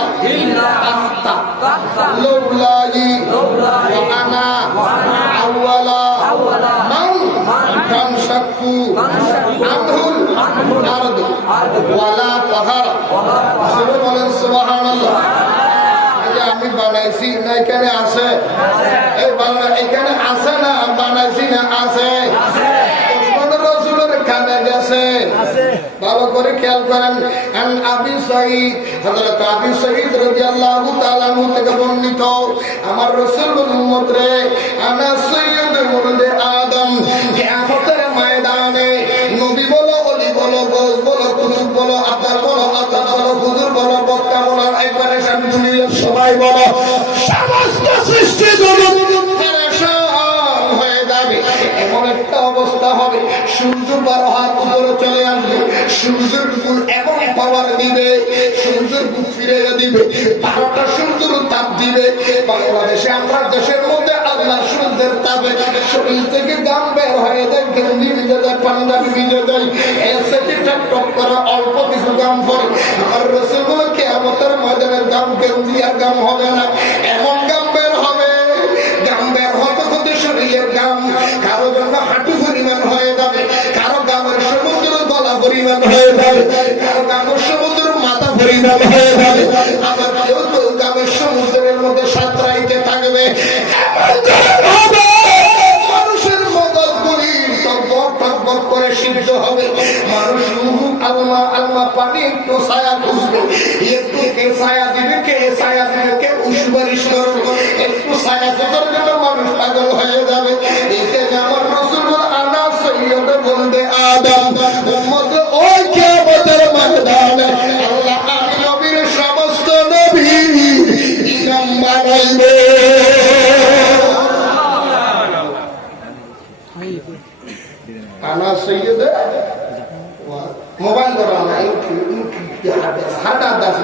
تحت لولاي وأنا أول من تنشق عنه الأرض ولا فخر। سبحان الله। আমি বানাইছি না এখানে আছে, এই এখানে আছে না বানাইছি না আছে, রসুলের কানে গেছে। ভালো করে খেয়াল করেন। আবি সাঈদ, হযরত আবি সাঈদ রাদিয়াল্লাহু তাআলা আনহু থেকে বর্ণিত, আমার রাসূল উম্মত রে, আনা সাইয়্যিদুল ওয়ালাদে আদম, কিয়ামতের ময়দানে নবী বলো, ওলি বলো, গোস বলো, কুতুব বলো, আতার বলো, আতার বলো, হুজুর বলো, বক্তা বলো, একবারে শামসুলিল্লাহ সবাই বলো, সমস্ত সৃষ্টি জগৎ পেরেশান হয়ে যাবে। এমন একটা অবস্থা হবে, সূর্য 12 হাত উপরে চলে আসবে, সূর্যের উপর এমন পাওয়ার দিবে, সূর্যের বুক ফিরে দিবে, 12টা সূর্যের তাপ দিবে। বাংলাদেশে আমরা দেশের মধ্যে আল্লাহ সূর্যের তাপে শরীর থেকে গাম বের হয়ে যায়, গেঞ্জি ভিজে যায়, পাঞ্জাবি ভিজে যায়, এর সাথে টপ করা অল্প কিছু গাম পরে। আমার রাসূল বলে কিয়ামতের ময়দানের গাম গেঞ্জি আর গাম হবে না, এমন গাম বের হবে, গাম বের হতে হতে শরীরের গাম কারো জন্য হাঁটু পরিমাণ হয়ে যাবে, কারো গামের সমুদ্র গলা পরিমাণ হয়ে যাবে, কারো গামের সমুদ্র মাথা পরিমাণ হয়ে যাবে, আবার কেউ কেউ গামের সমুদ্রের মধ্যে সাঁতরাইতে থাকবে। মানুষের মগজগুলি টকবক করে সিদ্ধ হবে, মানুষ আলমা আলমা পানি একটু ছায়া খুঁজবে, একটু কে ছায়া দিবে, কে ছায়া দিবে, কে উসবারিশ করবে, একটু ছায়া খোঁজার জন্য মানুষ পাগল হয়ে যাবে। এতে আমার রাসূল আনা সাইয়্যিদুল ওয়ালাদে আদম, উম্মত ওই কিয়ামতের ময়দানে আল্লাহ আমি নবীর সমস্ত নবী ইমাম বানাইবে। আনা সৈয়দ মোবাইল করা না, হাটা দাস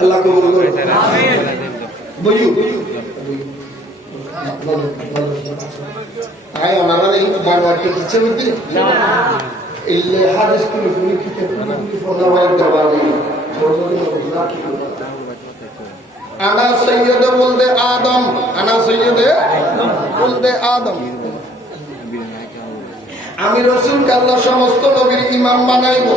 আল্লাহ কবুল করে। বুঝু আই ওনারা এই বারবারটি কিচ্ছে বুঝলি ইল্লে হাদিস কুলি কুলি কিতে ফোনা ওয়াই দবালি আনা সৈয়দ বলতে আদম, আনা সৈয়দ বলতে আদম। আমি রাসূলকে আল্লাহ সমস্ত নবীর ইমাম বানাইব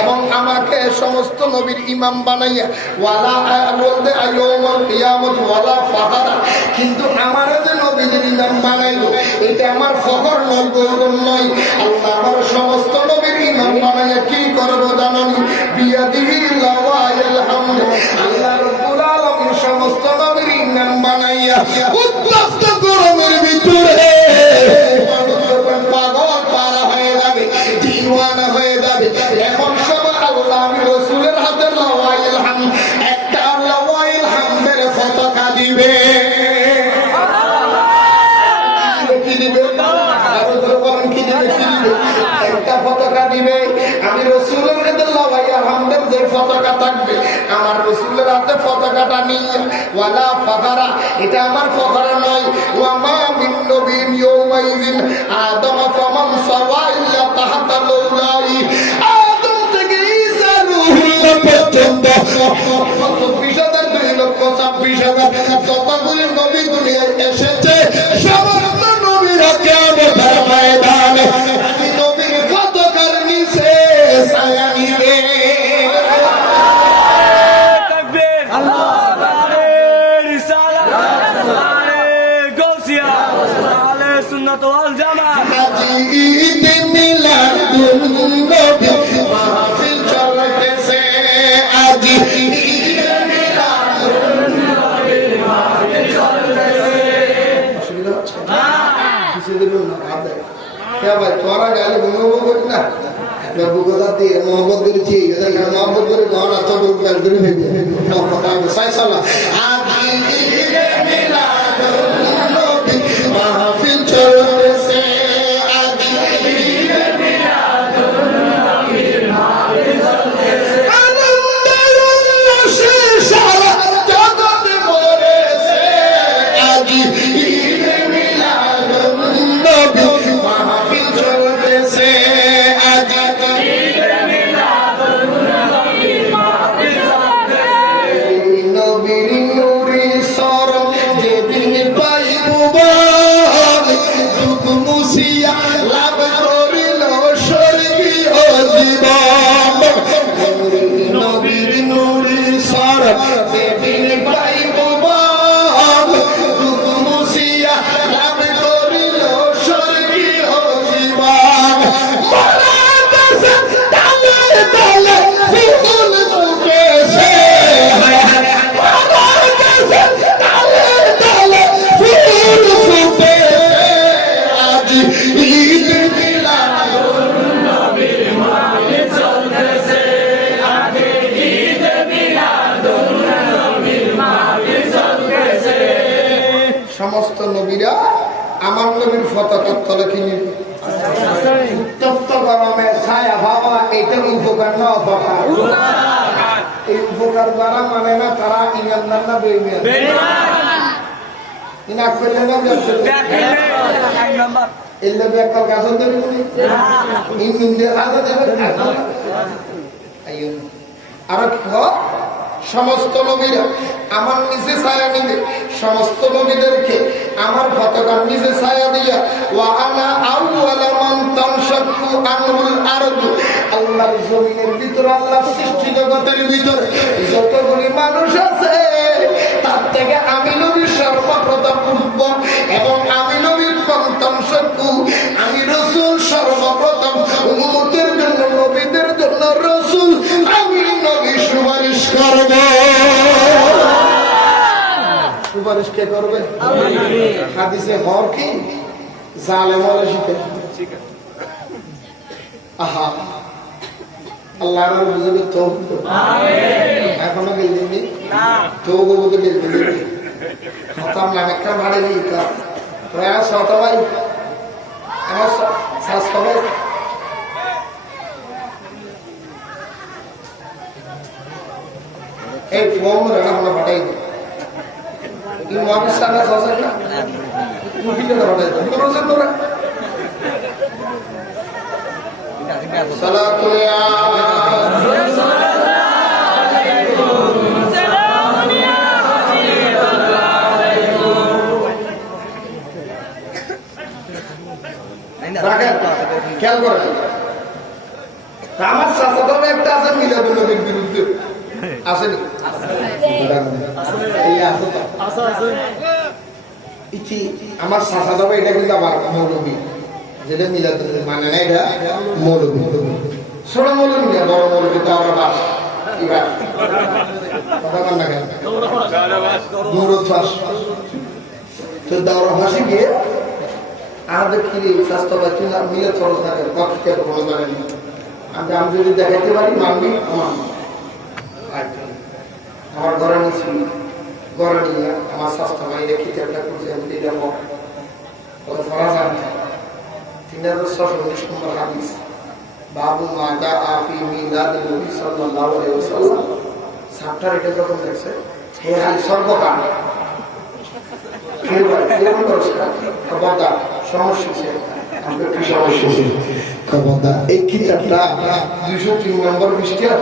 এবং আমাকে সমস্ত নবীর ইমাম বানাইয়া ওয়ালা বলতে আইয়াউমুল কিয়ামত ওয়ালা ফাখরা, কিন্তু আমারে যে নবীর ইমাম বানাইব এটা আমার ফখর নয়, গৌরব নয়। আল্লাহ আমার সমস্ত নবীর ইমাম বানাইয়া কি করব জানেন? বিয়াদিহি লাওয়াইল হামদ, আল্লাহ রাব্বুল আলামিন সমস্ত নবীর ইমাম বানাইয়া উত্তপ্ত গরমের ভিতরে পাগল পারা হয়ে যাবে, দিওয়ানা হয়ে যাবে। এখন সব আল্লাহ আমি রাসূলের হাতে লাওয়াইল হামদ, একটা লাওয়াইল হামদের পতাকা দিবে। কি দিবে? আরো জোরে বলেন, কি দিবে? কি দিবে? একটা পতাকা দিবে। আমি রাসূলের হাতে লাওয়াইল হামদের যে পতাকা থাকবে, আমার রাসূলের হাতে পতাকাটা নিয়ে ওয়ালা ফাখরা, এটা আমার ফখরা নয়। ওয়া মা মিন নবিয়্যিন ইয়াউমাইযিন আদম ফামান সাওয়া ইল্লা তাহতা লাওলাই, আদম থেকে ঈসা রূহুল্লাহ পর্যন্ত ২৬,২২৬,২৬,০০০ যতগুলি নবী দুনিয়ায় এসেছে সমস্ত নবীরা কিয়ামতের ময়দানে আমি নবীর পতাকার নিচে ছায়া নিবে। ঈদ মিলাদুন নবী মাহফিল চলতেছে, আজ ঈদ মিলাদুন নবী মাহফিল চলতেছে। অসুবিধা হচ্ছে না? কিছু দিন না আদে কে ভাই তোরা গালি বলবো করি না, বাবু কথা দিয়ে মোহাম্মদ করেছি, এটা মোহাম্মদ করে গান এত বড় গাল করে ফেলবে না, কথা সাই সালা। আজ ঈদ মিলাদুন নবী মাহফিল চলতেছে, সমস্ত নবীরা আমার নবীর পতাকার তলে কিনে উত্তপ্ত গরমে ছায়া ভাবা, এটা উপকার না অপকার? এই উপকার দ্বারা মানে না তারা ইমানদার না বেঈমান? ইনা করলে না এলে বেকার গাছ ধরে ইমিনদের হাতে দেবে। আর সমস্ত নবীরা আমার নিচে ছায়া নিবে, সমস্ত নবীদেরকে আমার পতাকার নিচে ছায়া দিয়া ওয়া আনা আউয়ালা মান তানশাক্কু আনহুল আরদু, আল্লাহর জমিনের ভিতরে, আল্লাহর সৃষ্টি জগতের ভিতরে যতগুলি মানুষ আছে তার থেকে আমি নবী সর্বপ্রথম উঠব এবং আমি নবীর তানশাক্কু, আমি রাসূল সর্বপ্রথম উম্মতের জন্য, নবীদের জন্য রাসূল আমি নবী সুপারিশ করব। সুপারিশ কে করবে? হাদিসে হর কি জালেম ওয়ালা শিখে। আহা আল্লাহর বুঝবে তো এখনো গেলনি না, তো বলতে গেলনি খতম না একটা ভাড়ে দিই তা প্রয়াস হতো ভাই আমার শ্বাস হবে। এই ফর্ম রেখা আমরা পাঠাই দিই মহাবিশ সামনে সসে না মুখিলে পাঠাই দিই তোমরা তোমরা সালাতু ইয়া क्या মিলাদুন নবীর বিরুদ্ধে আসেনি ইতি আমার চাচা যাবে এটা কিন্তু আবার মৌলবী যেটা মিলাদুন নবী মানে না এটা মৌলবী ছোট মৌলবী না বড় মৌলবী তো আমরা বাস এবার কথা বল না কেন দৌড়বাস তো দৌড়বাসে গিয়ে আমাদের কি স্বাস্থ্য বা চুলা মিলে চলো থাকে কক্ষে কোনো জানেন আমি যদি দেখাইতে পারি মানবি আমার ঘরে নিয়েছি ঘরে নিয়ে আমার স্বাস্থ্য ভাই রেখে চেষ্টা করছি আমি দেখো পড়া জানি 3619 নম্বর হাদিস বাবু মা জা আফি মিলাদুন নবী সাল্লাল্লাহু আলাইহি ওয়াসাল্লাম চ্যাপ্টার এটা যখন দেখছে হে হাদিস সর্বকাল এই কিতাবটা 203 নম্বর পৃষ্ঠা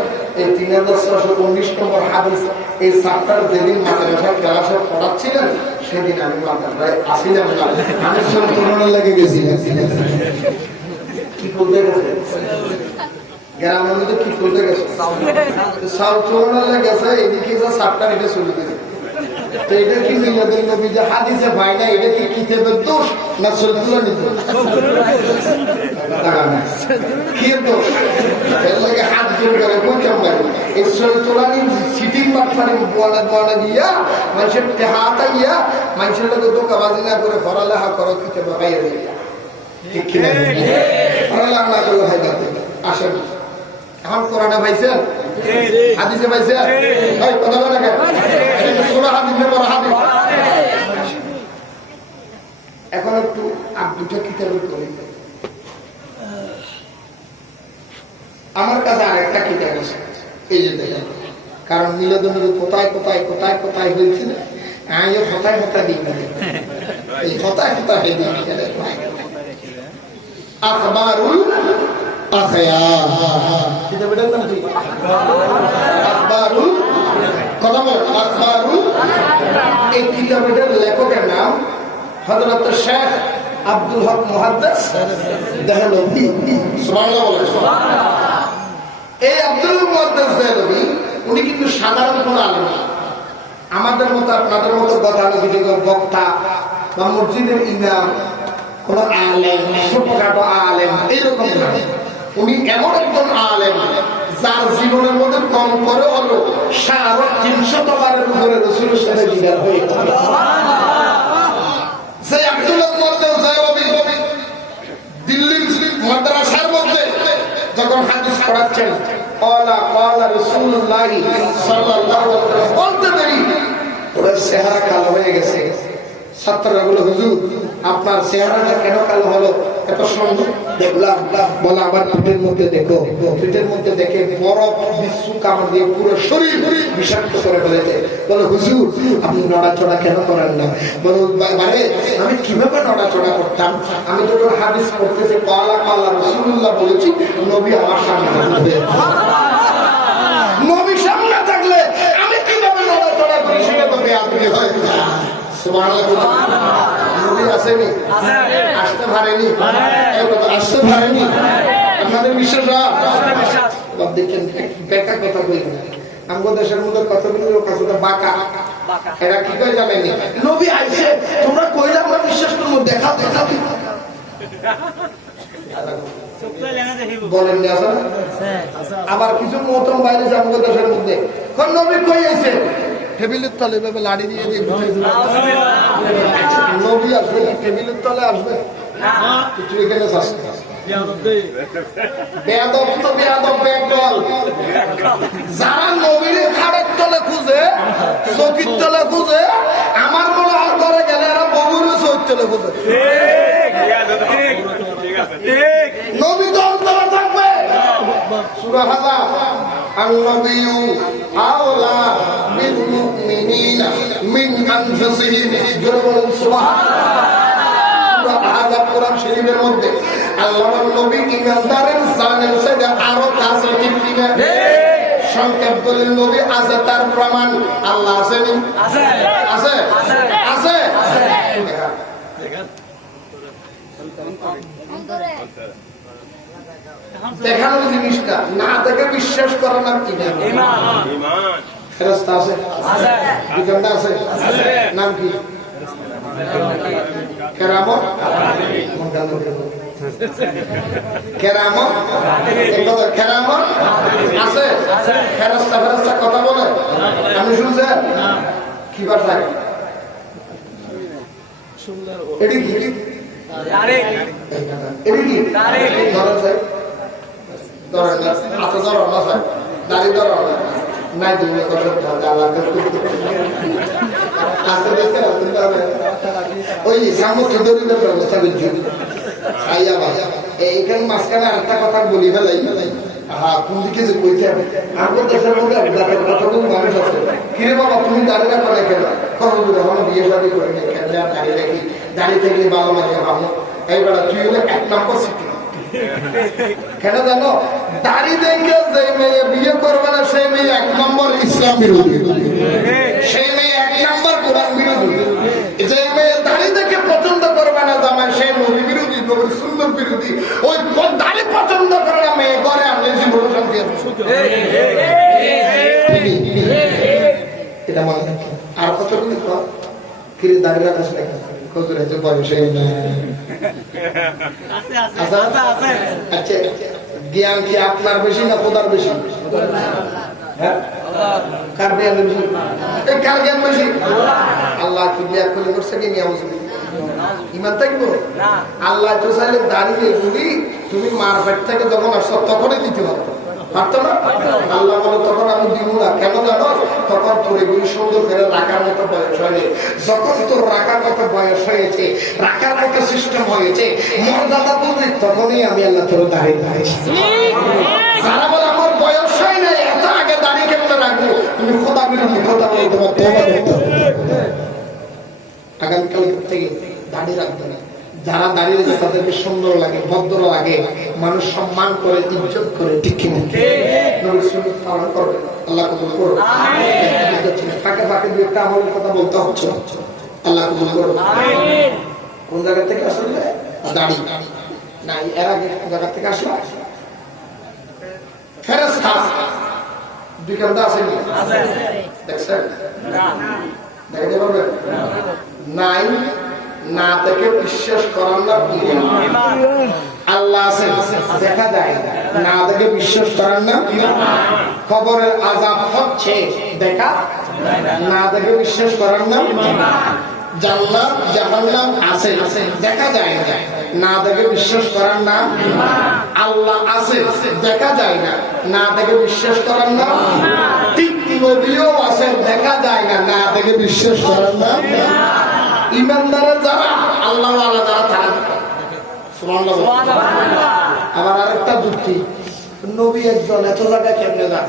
এই 3619 নম্বর হাদিস এই চ্যাপ্টার যেদিন মাদ্রাসায় ক্লাসে পড়াচ্ছিলেন সেদিন আমি মাদ্রাসায় আসিলাম না আমি সন্তরণের লেগে গেছিলাম কি বলতে গেছে গ্রামের মধ্যে কি বলতে গেছে সন্তরণের লেগে গেছে এদিকে যে চ্যাপ্টার এটা চলে গেছে এটা কি মিলাদুন নবী যে হাদিসে পায় না এটা কি কিতাবের দোষ না সলতুলানি দোষ কি দোষ এর লাগে হাত জোর করে কোচম করে এই সলতুলানি সিটিং মারফানি বলা দিয়া মানুষের হাত আইয়া মানুষের লোকে দোকাবাজি না করে পড়ালেখা করো কিতাবে পাইয়া দেয় ঠিক কি না পড়ালেখা না করলে হয় না আসেন এখন কোরআনে পাইছেন হাদিসে পাইছেন এই কথা বলে কেন সূরা হাদিসে পড়া হাদিস এখন একটু দুটো কিতাব করি আমার কাছে আরেকটা কিতাব আছে এই যে দেখেন কারণ মিলাদুন নবী কোথায় কোথায় কোথায় কোথায় হয়েছিল আমি কোথায় কোথায় দিই এই কোথায় কোথায় দিই আখবারুল আখয়ার কিতাবের নাম কি আখবারুল কথা বল আখবারুল এই কিতাবের লেখকের নাম হযরত শেখ আব্দুল হক মুহাদ্দিস দেহলভী সুবহানাল্লাহ বলেন এই আব্দুল মুহাদ্দিস দেহলভী উনি কিন্তু সাধারণ কোনো আলেম না আমাদের মতো আপনাদের মতো গতানুগতিক বক্তা বা মসজিদের ইমাম কোন আলেম ছোটখাটো আলেম এইরকম না উনি এমন একজন আলেম যার জীবনের মধ্যে কম করে হলো 350 বারের উপরে রাসূলের সাথে দিদার হয়ে সেই আব্দুল্লাহ মুহাদ্দিস দেহলভী দিল্লির মাদ্রাসার মধ্যে যখন হাদিস পড়াচ্ছেন قال رسول الله صلى الله عليه وسلم বলতে দেরি ওর চেহারা কালো হয়ে গেছে ছাত্ররা বলে হুজুর আপনার চেহারাটা কেন কালো হলো এত সুন্দর দেখলাম বলে আবার পিঠের মধ্যে দেখো পিঠের মধ্যে দেখে বরফ বিচ্ছু কামড় দিয়ে পুরো শরীর বিষাক্ত করে ফেলেছে বলে হুজুর আপনি নড়াচড়া কেন করেন না বলে মানে আমি কিভাবে নড়াচড়া করতাম আমি তো হাদিস পড়তেছি কালা রাসূলুল্লাহ বলেছি নবী আমার সামনে থাকবে নবী সামনে থাকলে আমি কিভাবে নড়াচড়া করি সেটা তো বেয়াদবি হয় সুবহানাল্লাহ নবী আসেনি আসতে পারেনি আসতে পারেনি আপনাদের বিশ্বাস দেখেন বেকা কথা বলি আমাদের দেশের মধ্যে কতগুলো লোক আছে বাঁকা এরা কি করে জানেনি নবী আইছে তোমরা কইলে আমরা বিশ্বাস করবো দেখা বলেন আবার কিছু মতম বাইরে আমাদের দেশের মধ্যে কোন নবী কই আইছে টেবিলের তলে ভাবে লাড়ি দিয়ে দিয়ে নবী আসবে টেবিলের তলে আসবে কিছু এখানে যারা নবীর খাড়ের তলে খুঁজে চকির তলে খুঁজে আমার মনে হয় ঘরে গেলে এরা বগুড়ে চৌর তলে খুঁজে নবী তো অন্তরে থাকবে সুবহানাল্লাহ النبي أولى بالمؤمنين من أنفسهم سبحان কোরআন শরীফের মধ্যে আল্লাহর নবী ইমানদারের জানের সাথে আরো কাছে ঠিক কিনা সংক্ষেপ দলিল নবী আছে তার প্রমাণ আল্লাহ আসেনি আছে আছে আছে দেখানোর জিনিসটা না দেখে বিশ্বাস করার নাম কি? ফেরেশতা আছে, বিধানটা আছে, নাম কি? কেরামত। কেরামত কেরামত আছে। ফেরেশতা ফেরেশতা কথা বলে আমি শুনছেন কি ভাষায়? এটি কি? এটি কি? ধরেন হাতে ধরো না স্যার, দাড়ি ধরো নাই তুমি ওই সামর্থ্য দরিদ্রের ব্যবস্থা করছি। এইখানে মাঝখানে আরেকটা কথা বলি ফেলাই, হ্যাঁ কোন দিকে যে কইতে হবে আমাদের দেশের মধ্যে কতটুকু মানুষ আছে, কিরে বাবা তুমি দাঁড়িয়ে রাখো না কেন? কতদূর এখনো বিয়ে শাদী করে নেই, কেন দাঁড়িয়ে রাখি, দাঁড়িয়ে থাকলে ভালো লাগে ভাবো। এইবার তুই হলে 1 নম্বর সিটি কেন জানো? দাড়ি দেখে যে মেয়ে বিয়ে করবে না সেই মেয়ে 1 নম্বর ইসলাম বিরোধী, সেই মেয়ে 1 নম্বর কোরআন বিরোধী। যে মেয়ে দাড়ি দেখে পছন্দ করবে না জামাই সেই নবী বিরোধী, নবীর সুন্নাত বিরোধী। ওই দাড়ি পছন্দ করে না মেয়ে ঘরে আনলে জীবন শান্তি আছে। এটা মনে রাখি। আর কতগুলি কিরে দাড়ি রাখাস না কত রেছে বয়স আচ্ছা, জ্ঞান কি আপনার বেশি না খোদার বেশি? কার জ্ঞান বেশি? কার জ্ঞান বেশি? আল্লাহ কি বিয়া করে করছে কি নিয়ে ইমান থাকবো? আল্লাহ তো চাইলে দাঁড়িয়ে বুড়ি তুমি মার পেট থেকে যখন আসছো তখনই দিতে পারতো, পারতো না? আল্লাহ বলো তখন আমি দিব না। কেন জানো? তখন তোর এগুলি সুন্দর করে রাখার মতো বয়স হয়নি। যখন তোর রাখার মতো বয়স হয়েছে, রাখার মতো সিস্টেম হয়েছে, মর্যাদা বুঝলি, তখনই আমি আল্লাহ তোর দাঁড়িয়ে দাঁড়িয়েছি। যারা বলে আমার বয়স হয় নাই এত আগে দাঁড়িয়ে কেমন রাখবো, তুমি খোদা বিরোধী কথা বলতে পারতো। আগামীকাল থেকে দাঁড়িয়ে রাখবে না। যারা দাঁড়িয়ে যায় তাদেরকে সুন্দর লাগে, ভদ্র লাগে, মানুষ সম্মান করে, ইজ্জত করে, ঠিক কিনা? পালন করবে, আল্লাহ কবুল করবে। ফাঁকে ফাঁকে দু একটা আমলের কথা বলতে হচ্ছে, আল্লাহ কবুল করবে। কোন জায়গা থেকে আসলে দাড়ি না, এর আগে কোন জায়গা থেকে আসলো? ফেরেশতা দুই কান্দা আছে, দেখছেন? দেখাতে পারবেন? নাই না থেকে বিশ্বাস করার নাম আল্লাহ আছে, দেখা যায় না দেখে বিশ্বাস করার নাম। কবরের আযাব হচ্ছে দেখা না দেখে বিশ্বাস করার নাম। জান্নাত জাহান্নাম আছে দেখা যায় না দেখে বিশ্বাস করার নাম। আল্লাহ আছে দেখা যায় না না দেখে বিশ্বাস করার নাম। ঠিক নবীও আছে দেখা যায় না না দেখে বিশ্বাস করার নাম। ইমানদারের যারা আল্লাহ ওয়ালা যারা তারা সুবহানাল্লাহ। আবার আরেকটা যুক্তি, নবী একজন এত জায়গায় কেমনে যায়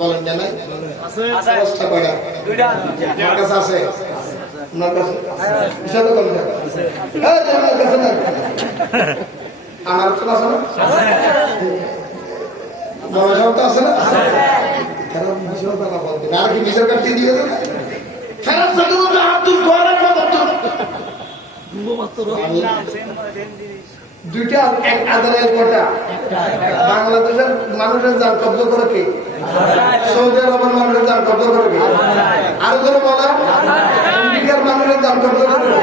বলেন জানাই অবস্থা কয়টা? আমার কাছে আছে, আপনার কাছে আমার তো আছে না, মহাসব তো আছে না। আর কি বিচার কাটতে দিয়ে দেবে? দুইটা এক আদারের কোটা। বাংলাদেশের মানুষের যান কব্জ করে কে? সৌদি আরবের মানুষের যান কব্জ করে কে? আরো ধরে বলা আমেরিকার মানুষের যান কব্জ করে কে?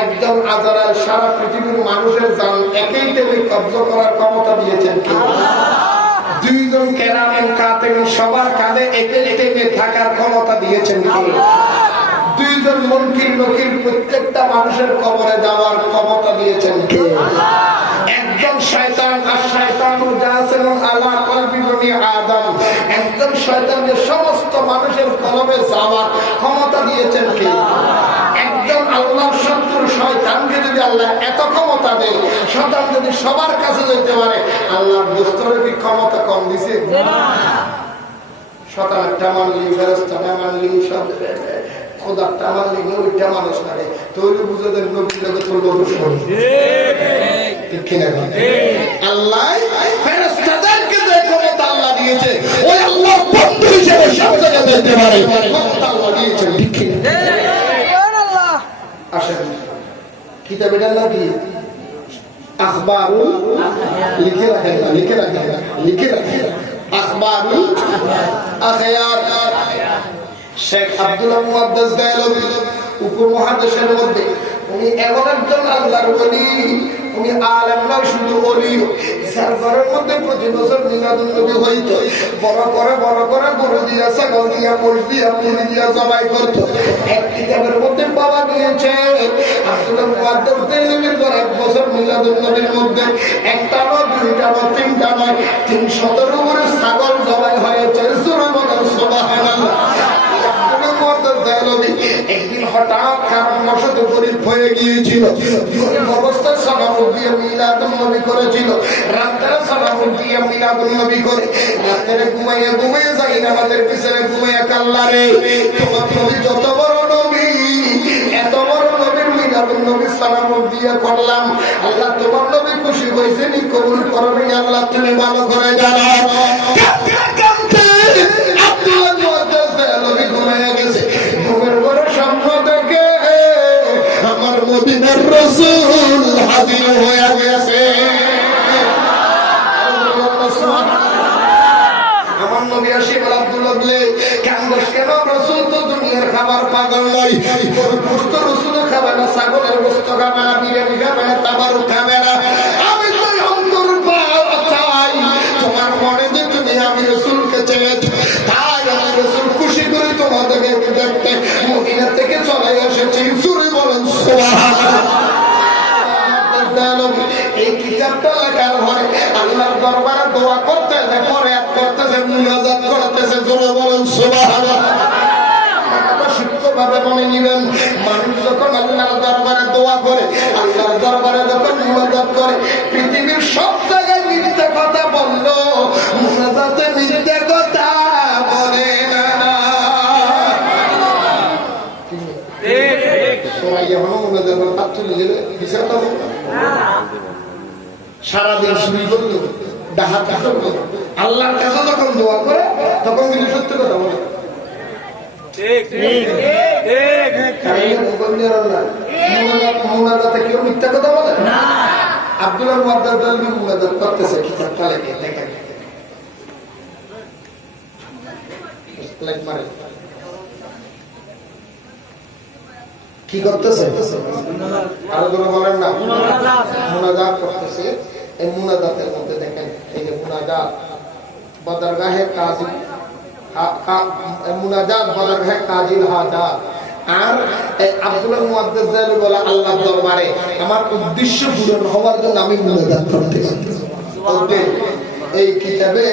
একদম আদারাল সারা পৃথিবীর মানুষের যান একই টেনে কব্জ করার ক্ষমতা দিয়েছেন কে? দুইজন কেরামেন কাতেমিন সবার কাঁধে একে টেনে থাকার ক্ষমতা দিয়েছেন কে? দুইজন মুনকির নকির প্রত্যেকটা মানুষের কবরে যাওয়ার ক্ষমতা দিয়েছেন কে? একজন শয়তান আর শয়তানু জাসিলু আলা কলবি বনি আদম, একজন শয়তানকে সমস্ত মানুষের কলবে যাওয়ার ক্ষমতা দিয়েছেন কে? একজন আল্লাহর শত্রু শয়তানকে যদি আল্লাহ এত ক্ষমতা দেয়, শয়তান যদি সবার কাছে যেতে পারে, আল্লাহর দোস্তরে কি ক্ষমতা কম দিছে? শয়তানটা মানলি, ফেরেশতাটা মানলি, সব খোদাটা মানলি, নবীটা মানুষ লাগে, তৈরি বুঝে দেন নবীর লোকে তোর লোক শোন। ঠিক কিনা? আল্লাহ ফেরেশতাদেরকে যে ক্ষমতা আল্লাহ দিয়েছে, ওই আল্লাহ বন্ধু হিসেবে সব জায়গায় যেতে পারে ক্ষমতা আল্লাহ দিয়েছেন। ঠিক কিনা? আসেন কিতাবের নাম কি? আখবারুল লিখে রাখেন আখবারুল আখিয়ার। শেখ আব্দুল্লাহ মুহাদ্দিস দেহলভী উপমহাদেশের মধ্যে উনি এমন একজন আল্লাহর ওলি, উনি আলেম নয় শুধু ওলি। সারবারের মধ্যে প্রতি বছর মিলাদুন নবী হইতো, বড় করে গরু দিয়া, ছাগল দিয়া, মোষ দিয়া, মুরগি দিয়া জবাই করতো। এক কিতাবের মধ্যে বাবা নিয়েছে আব্দুল্লাহ মুহাদ্দিস দেহলভীর পর এক বছর মিলাদুন নবীর মধ্যে একটা নয়, দুইটা নয়, তিনটা নয়, 300-এর উপরে ছাগল জবাই হয়েছে। সুবহানাল্লাহ। একদিন হঠাৎ কারণবশত গরিব হয়ে গিয়েছিল, গরিব অবস্থায় সালামুল দিয়ে মিলাদুন নবী করেছিল। রাত্রে সালামুল দিয়ে মিলাদুন নবী করে রাত্রে ঘুমাইয়ে যাই আমাদের পিছনে ঘুমাইয়া কাল্লা রে, তোমার নবী যত বড় নবী, এত বড় নবীর মিলাদুন নবী সালামুল দিয়ে করলাম। আল্লাহ তোমার নবী খুশি হয়েছে, নি কবুল করবেন আল্লাহ, তুমি ভালো করে জানো। আব্দুল্লাহ মুহাদ্দিস দেহলভী ঘুমাইয়া গেছে। ঘুমের পরে স্বপ্ন দেখে আমার মদিনার রাসূল হাজির হয়ে গেছে। আমার নবী আসি বলে আব্দুল্লাহ বলে কান্দস কেন? রাসূল তো দুনিয়ার খাবার পাগল নয়, গরুর গোশত রাসূল খাবে না, ছাগলের গোশত খাবে না, বিরিয়ানি খাবে না, তাবারুক খাবে না। আমি তো অন্তর চাই তোমার মনে যে তুমি আমি রাসূলকে চেয়েছো, তাই আমি রাসূল খুশি করে তোমাদেরকে দেখতে মদিনা থেকে চলে এসেছি। জোরে বলেন সুবহানাল্লাহ। এই কিতাবটা লেখার পরে আল্লাহর দরবারে দোয়া করতেছে, ফরিয়াদ করতেছে, মুনাজাত করতেছে। জোরে বলেন সুবহানাল্লাহ। ভাবে মনে নিবেন, মানুষ যখন আল্লাহর দরবারে দোয়া করে, আল্লাহর দরবারে যখন মুনাজাত করে, পৃথিবীর সব জায়গায় মিথ্যা কথা বললো, মুনাজাতে মিথ্যা কথা বলে না। সারাদিন শুনি করলো, ডাহাতি করলো, আল্লাহর কাছে যখন দোয়া করে তখন কিন্তু সত্য কথা বলে। মুনাজাতে কেউ মিথ্যা কথা বলে না। আব্দুল্লাহ মুহাদ্দিস দেহলভী মুনাজাত করতেছে, কিতাবটা লেখে দেখেন কি করতেছে, আরো ধরে বলেন না, মুনাজাত করতেছে। এই মুনাজাতের মধ্যে দেখেন, এই যে মুনাজাত বদরগাহে কাজী, মুনাজাত বদরগাহে কাজীল হাজাত। আর আব্দুল্লাহ মুহাদ্দিস দেহলভী বলে আল্লাহর দরবারে আমার উদ্দেশ্য পূরণ হওয়ার জন্য আমি মুনাজাত করতেছি। এই কিতাবে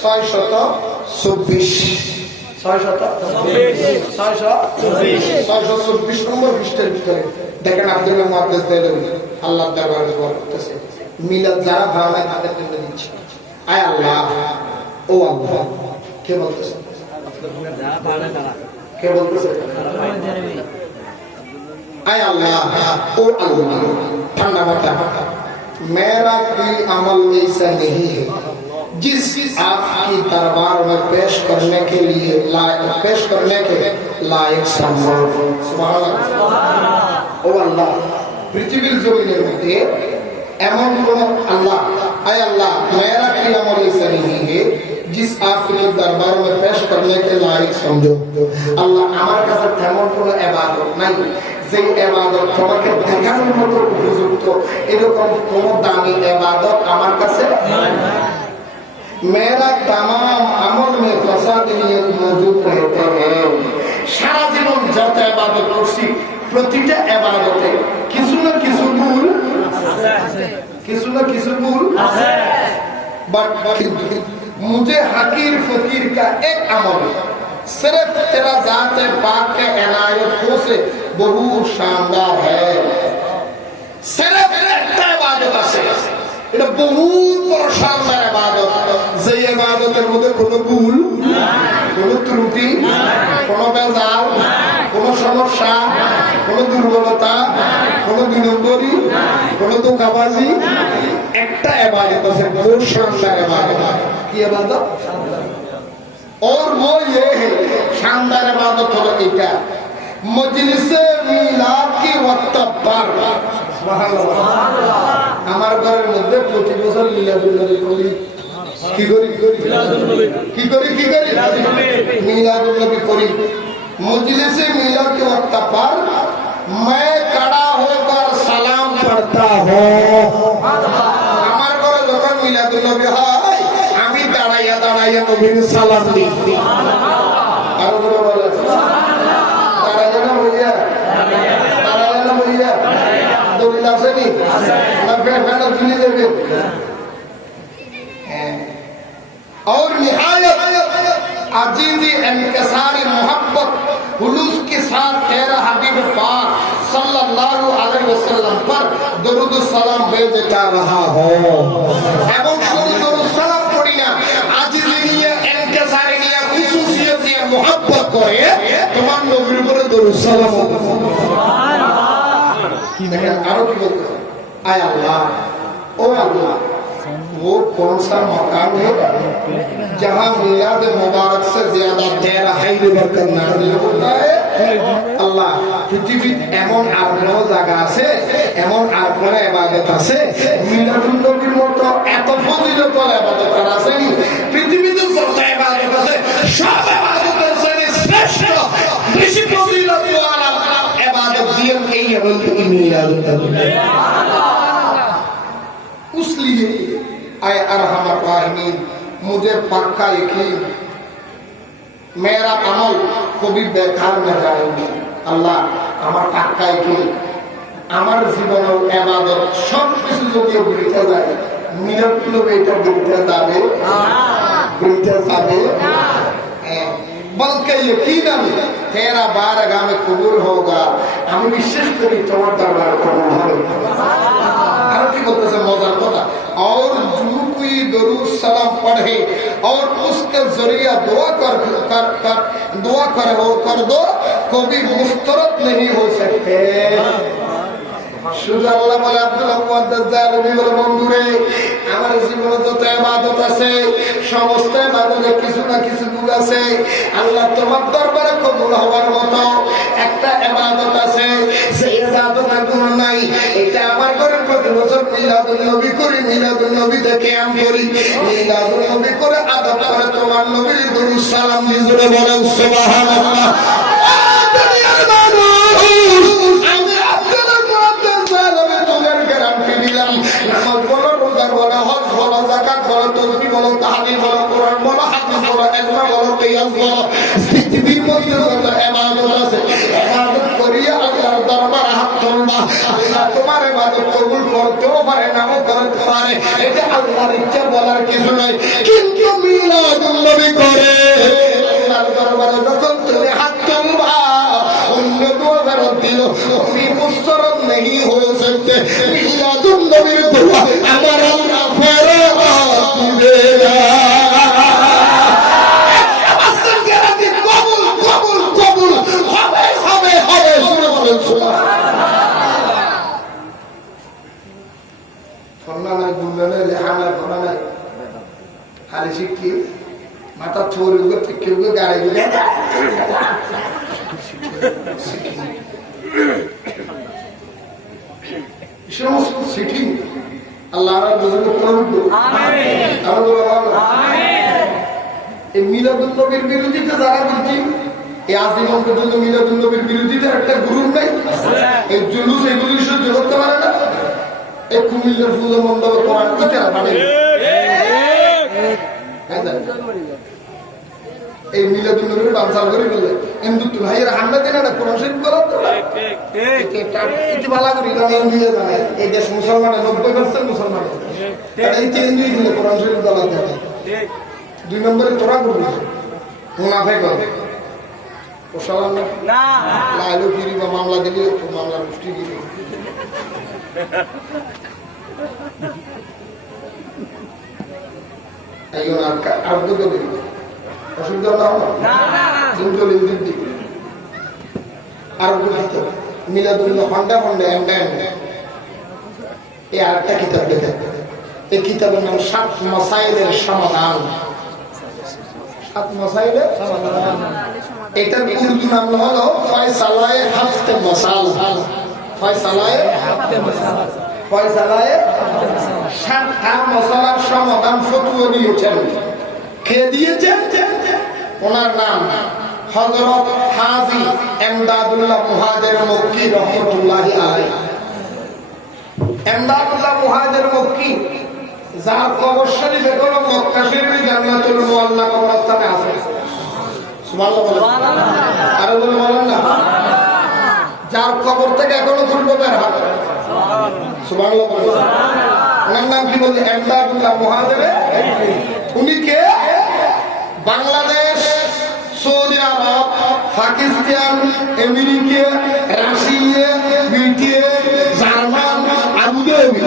624 নম্বর পৃষ্ঠার ভিতরে দেখেন আব্দুল্লাহ মুহাদ্দিস দেহলভী আল্লাহর দরবারে দোয়া করতেছে। মিলাদ যারা ভালো না তাদের জন্য দিচ্ছে। আয় আল্লাহ, ও আল্লাহ, কে বলতেছে? কে বলতেছে? আয় আল্লাহ, ও আল্লাহ, ঠান্ডা মাথা, मेरा कोई अमल ऐसा नहीं है जिस आपकी दरबार में पेश करने के लायक समझो। सुभान अल्लाह। ओ अल्लाह, पृथ्वी जमीনের মধ্যে এমন কোন আল্লাহ, আয় আল্লাহ, मेरा कोई अमल ऐसा नहीं है जिस आपके दरबार में पेश करने के लायक समझो। আল্লাহ, আমার কাছে তেমন কোন ইবাদত নাই যে ইবাদত তোমাকে দেখানোর মতো উপযুক্ত, এরকম কোন দামি ইবাদত আমার কাছে নাই। मेरा तमाम अमल में फसाद नियत मौजूद रहते हैं। সারা জীবন যত ইবাদত করছি প্রতিটা ইবাদতে কিছু না কিছু ভুল আছে। बट मुझे हकीर फकीर का एक अमल सिर्फ तेरा जात पाक के इनायतों से बहुत शानदार है। सिर्फ একটা ইবাদত আছে, এটা বহুত বড় শানদার ইবাদত, যে ইবাদতের মধ্যে কোনো ভুল নাই, কোনো ত্রুটি নাই, কোনো বেজাল নাই, কোনো সমস্যা নাই, কোনো দুর্বলতা নাই, কোনো দুই নম্বরি নাই, কোনো ধোঁকাবাজি নাই। একটা ইবাদত আছে, বহুত শানদার ইবাদত। কি ইবাদত? और वो ये है, शानदार इबादत हो, এটা मजलिसे मिलाद के वक्त पर আমার ঘরের মধ্যে প্রতি বছর মিলাদুন্নবী করি। কি করি মিলাদুন্নবী করি। मजलिस मिलाद के वक्त पर मैं खड़ा होकर सलाम पढ़ता हूँ। আমার ঘরে যখন মিলাদুন্নবী হয় আমি দাঁড়াইয়া দাঁড়াইয়া নবীর সালাম দিই। আর বড় বলে দাঁড়াইয়া না বইয়া দলিল আছে নি না ফের তুলে দেবে। और निहायत अजीजी इनकसारी मोहब्बत हुलूस के साथ तेरा हबीब पाक सल्लल्लाहु अलैहि वसल्लम पर दरूद सलाम भेजता रहा हो। এবং শুধু দরুদ সালাম পড়ি না, আজিজি নিয়ে ইনকসারি নিয়ে খুশুসিয়ত নিয়ে মোহব্বত করে তোমার নবীর উপরে দরুদ সালাম। সুবহানাল্লাহ। দেখেন আরো কি বলতে, আয় আল্লাহ, ও আল্লাহ, वो कौन सा मकाम है जहाँ मिलाद मुबारक से ज्यादा तेरा खैर बरकत नाज़िल होता है। আল্লাহ পৃথিবীর এমন আর কোন জায়গা আছে, এমন আর কোন ইবাদত আছে মিলাদুন নবীর মতো এত ফজিলতওয়ালা ইবাদত আর আছে নি? পৃথিবীতে যত ইবাদত আছে সব ইবাদতের চেয়ে শ্রেষ্ঠ বেশি ফজিলতওয়ালা ইবাদত দিয়ে এই ইবাদত মিলাদুন নবী। इसलिए आए अरहमर राहिमीन, मुझे पक्का यकीन मेरा अमल कभी बेकार न जाएगा। अल्लाह আমার পাক্কা यकीन আমার জীবনের ইবাদত সব কিছু যদি বৃথা যায় মিরাক্কুল এটা বৃথা যাবে बल्कि यकीनन तेरा बारगाह में कबूल होगा। আমি বিশ্বাস করি তোমার দরবার কবুল হবে। আর কি বলতেছে মজার কথা, और जो कोई दरूद सलाम पढ़े और उसके जरिए दुआ कर दो कभी मुस्तरद नहीं हो सकते। শুধু আল্লাহ বলে আব্দুল্লাহ মুহাদ্দিস জারবি বলে বন্ধুরে আমার জীবনে যত ইবাদত আছে সমস্ত ইবাদতে কিছু না কিছু গুণ আছে। আল্লাহ তোমার দরবারে কবুল হওয়ার মতো একটা ইবাদত আছে, সেই ইবাদতের গুণ নাই। এটা আমার ঘরে প্রতি বছর মিলাদুন নবী করি, মিলাদুন নবীতে কিয়াম করি, মিলাদুন নবী করে আদব করে তোমার নবীর দরুদ সালাম নিজে বলেন সুবহানাল্লাহ। দুনিয়ার মানুষ আমি আব্দুল্লাহ মুহাদ্দিস জারবি তোমার গ্যারান্টি দিলাম, নামাজ বলো, রোজা বলো, হজ বলো, যাকাত বলো, তাসবিহ বলো, তাহলিল বলো, কোরআন বলো, হাদিস বলো, ইলম বলো, কিয়াস বলো, পৃথিবীর মধ্যে যত ইবাদত আছে ইবাদত করিয়া আল্লাহর দরবারে হাত তুলবা। আল্লাহ তোমার ইবাদত কবুল করতেও পারে, নাও করতে পারে, এটা আল্লাহর ইচ্ছা, বলার কিছু নাই। কিন্তু মিলাদুন নবী করে আল্লাহর দরবারে যখন তুমি হাত তুলবা অন্য দোয়া ফেরত দিল তুমি মুস্তরদ नहीं हो सकते। মিলাদুন নবীর দোয়া আমার আল্লাহ ফেরত দিবেনা। মাথা চোর কেউ কেউ গাড়ি দিলে সমস্ত সিটি আল্লাহ এই মিলাদুন নবীর বিরোধিতা যারা বলছি এই আজীবন পর্যন্ত মিলাদুন নবীর বিরোধিতার একটা গ্রুপ নাই। এই জুলুস এগুলি সহ্য করতে পারে না। এই কুমিল্লার পূজা মণ্ডপে কোরআন ইতারা মানে এই মিলাদুন নবীর বানসাল করে বললে হিন্দুত্ব ভাইয়ের হামলা দিন না কোরআন শরীফ বলো তো ইতি ভালো করি কারণ হিন্দুয়ে জানে এই দেশ মুসলমানের 90% মুসলমান এই হিন্দুই দিলে কোরআন শরীফ বলা যায়। 2 নম্বরে তোরা করবি মুনাফিক হবে পোষালাম না লাইলো ফিরি বা মামলা দিলি মামলা মুষ্টি দিলি আর দুটো দিলি অসুবিধা না কিন্তু দিদি আর মিলাদুন হন্ডা হন্ডা এন্ডা এন্ডা এই আরেকটা কিতাব লেখা। এই কিতাবের নাম 7 মাসাইলের সমাধান। 7 মাসাইলের সমাধান। এটার উর্দু নাম হলো ফয়সালায়ে হাফতে মাসাল। ফয়সালায়ে সাতটা মশলার সমাধান ফতোয়া দিয়েছেন। কে দিয়েছেন? ওনার নাম হযরত হাজী এমদাদুল্লাহ মুহাজির মক্কি রহমাতুল্লাহি আলাইহি। এমদাদুল্লাহ মুহাজির মক্কি, যার কবর শরীফে কোনো মক্কা শরীফে জান্নাতুল মুআল্লা কবরস্থানে আছে। সুবহানাল্লাহ বলেন, আর বলেন না, যার কবর থেকে এখনো তুলব বের হবে। সুবহানাল্লাহ বলেন। ওনার নাম কি বলছে? এমদাদুল্লাহ মুহাজির। উনি কে? Bangladesh, Saudi Arab, Pakistan, America, Russia, Britain, German, Abu Dhabi,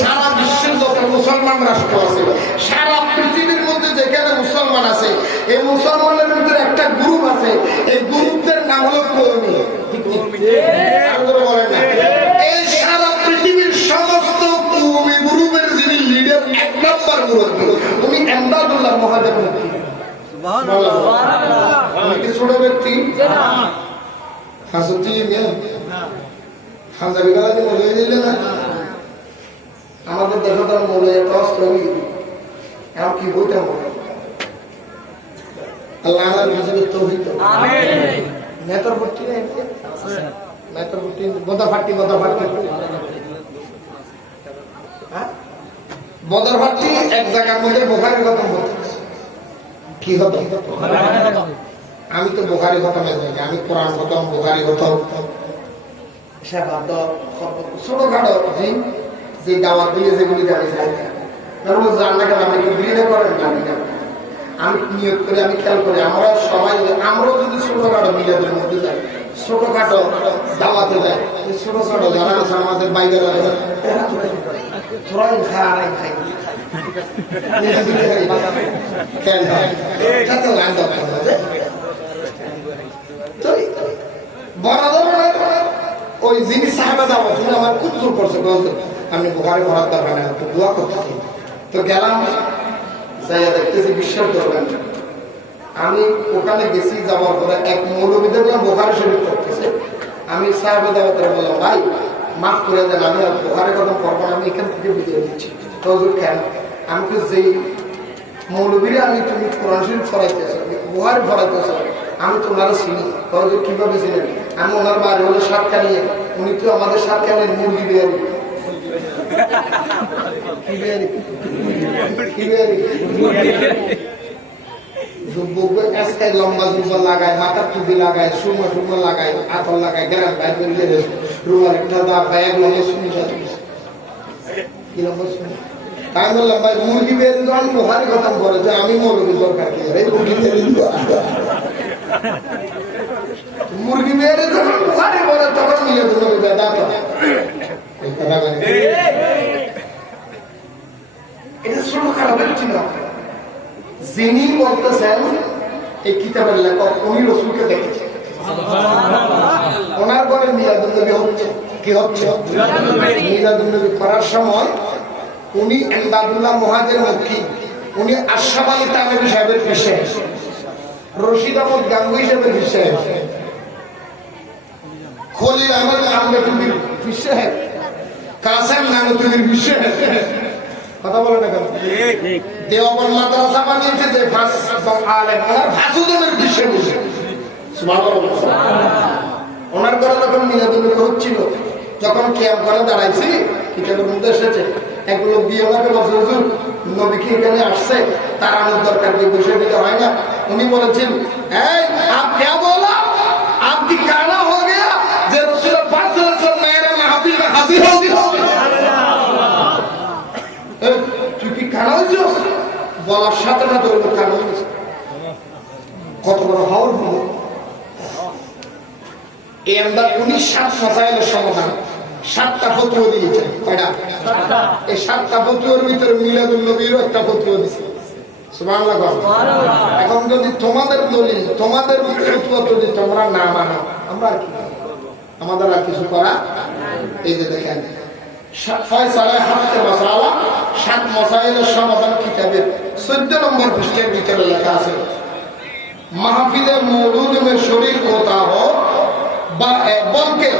সারা বিশ্বের যত মুসলমান রাষ্ট্র আছে, সারা পৃথিবীর মধ্যে যেখানে মুসলমান আছে, এই মুসলমানের ভিতরে একটা গ্রুপ আছে, এই গ্রুপের নাম হলো কওমি। এই সারা পৃথিবীর সমস্ত কওমি গ্রুপের যিনি লিডার, এক নম্বর গ্রুপ, উনি এমদাদুল্লাহ মুহাজির মক্কি। ছোট ব্যক্তি আমাদের দেশতার মূল্য কি বইতে আল্লাহ নেতার ভর্তি নেতার ভর্তি বদরভাটি বদরভাটি এক জায়গার মধ্যে বোখারি কথা বলতে কি হতো? আমি তো বোখারি খতমে যাই, আমি কোরআন খতম, বোখারি খতম, ছোটখাটো যে দাওয়াত দিলে যেগুলি জানি যাই রান্নাটা আপনি কি বিয়ে করেন জানি না। আমি নিয়োগ করি, আমি খেয়াল করি, আমরা সবাই আমরাও যদি ছোটখাটো মিলাদের মধ্যে যাই, ছোটখাটো দাওয়াতে যাই, ছোটখাটো যারা আছে আমাদের বাইরে থোড়াই খাই খাই ওই যিনি সাহেবা দাওয়াত উনি আমার খুব জোর করছে, আপনি বোখারি পড়ার দরকার না, একটু দোয়া করতে। তো গেলাম, যাই দেখতেছি বিশ্বাস করবেন, আমি ওখানে গেছি, যাওয়ার পরে এক মৌলবী দেখলাম বোখারি শরীফ করতেছে। আমি সাহেবা দাওয়াতের বললাম, ভাই মাফ করে দেন, আমি আর বোখারি কথা পড়বো না, আমি এখান থেকে বিদায় দিচ্ছি। তো কেন? আমি তো যেই মৌলবীরা আমি তুমি কোরআন শরীফ ফরাইতেছ, বোখারি ফরাইতেছ, আমি তো ওনারা চিনি। কিভাবে চিনেন? আমি ওনার বাড়ি হলো সাতকানিয়ে, উনি তো আমাদের সাতকানির মুরগি বিহারি। লম্বা জুব্বা লাগায়, মাথার টুপি লাগায়, সুরমা টুমা লাগায়, আতর লাগায়, গ্যারান বাইরে রুমার একটা দা ব্যাগ লম্বা শুনি কি লম্বা শুনি। আমি বললাম, ভাই মুরগি বেরিয়ে যখন বোখারি খতম করে যে আমি মৌলবী দরকার কি? মুরগি বেরিয়ে যখন বোখারি করে তখন মিলে এটা ছোট খারাপ ছিল। যিনি বলতেছেন এই কিতাবের লেখক, উনি রসুলকে দেখেছেন, ওনার ঘরে মিলাদুন্নবী হচ্ছে। কি হচ্ছে? মিলাদুন্নবী করার সময় উনি এমদাদুল্লাহ মুহাজির মক্কি, উনি আশরাফ আলী থানভী সাহেবের বিশেষ, রশিদ আহমদ গাঙ্গুহি সাহেবের বিশেষ, খলিল আহমদ আমগটুবির বিশেষ, কাসেম নানুতুবির বিশেষ। কথা বলে না কেন? দেওবন্দ মাদ্রাসা বানিয়েছে যে ফাঁস আলেম, ওনার ফাঁসুদনের বিশেষ বিশেষ। ওনার ঘরে যখন মিলাদুন্নবী হচ্ছিল, যখন কিয়াম করে দাঁড়াইছি, কিতাবের মধ্যে এসেছে, এক লোক দিয়ে ওনাকে বলছে, হুজুর নবী কি এখানে আসছে, তার আমার দরকার নেই, বসে দিতে হয় না। উনি বলেছেন, এই আপ क्या बोला, आपकी काना हो गया যে রাসূল পাক সাল্লাল্লাহু আলাইহি ওয়াসাল্লাম মেরে মাহফিল में हाजिर होगी। তুই কি কানা হয়েছিস? বলার সাথে সাথে ওই লোক কানা হয়েছে। কত বড় হাওর হলো এই আমরা 19 মাসাইলের সমাধান, 7টা ফতোয়া দিয়েছেন। কয়টা? এই 7টা ফতোয়ার ভিতরে মিলাদুন্নবীরও একটা ফতোয়া দিয়েছে। সুবহানাল্লাহ। এখন যদি তোমাদের দলিল, তোমাদের ফতোয়া যদি তোমরা না মানো, আমরা আর কি, আমাদের আর কিছু করা। এই যে দেখেন ফয়সালায়ে হাফতে মাসালা, 7 মাসাইলের সমাধান কিতাবের 14 নম্বর পৃষ্ঠার ভিতরে লেখা আছে, महफिल मौलूद में शरीक होता हो बल्कि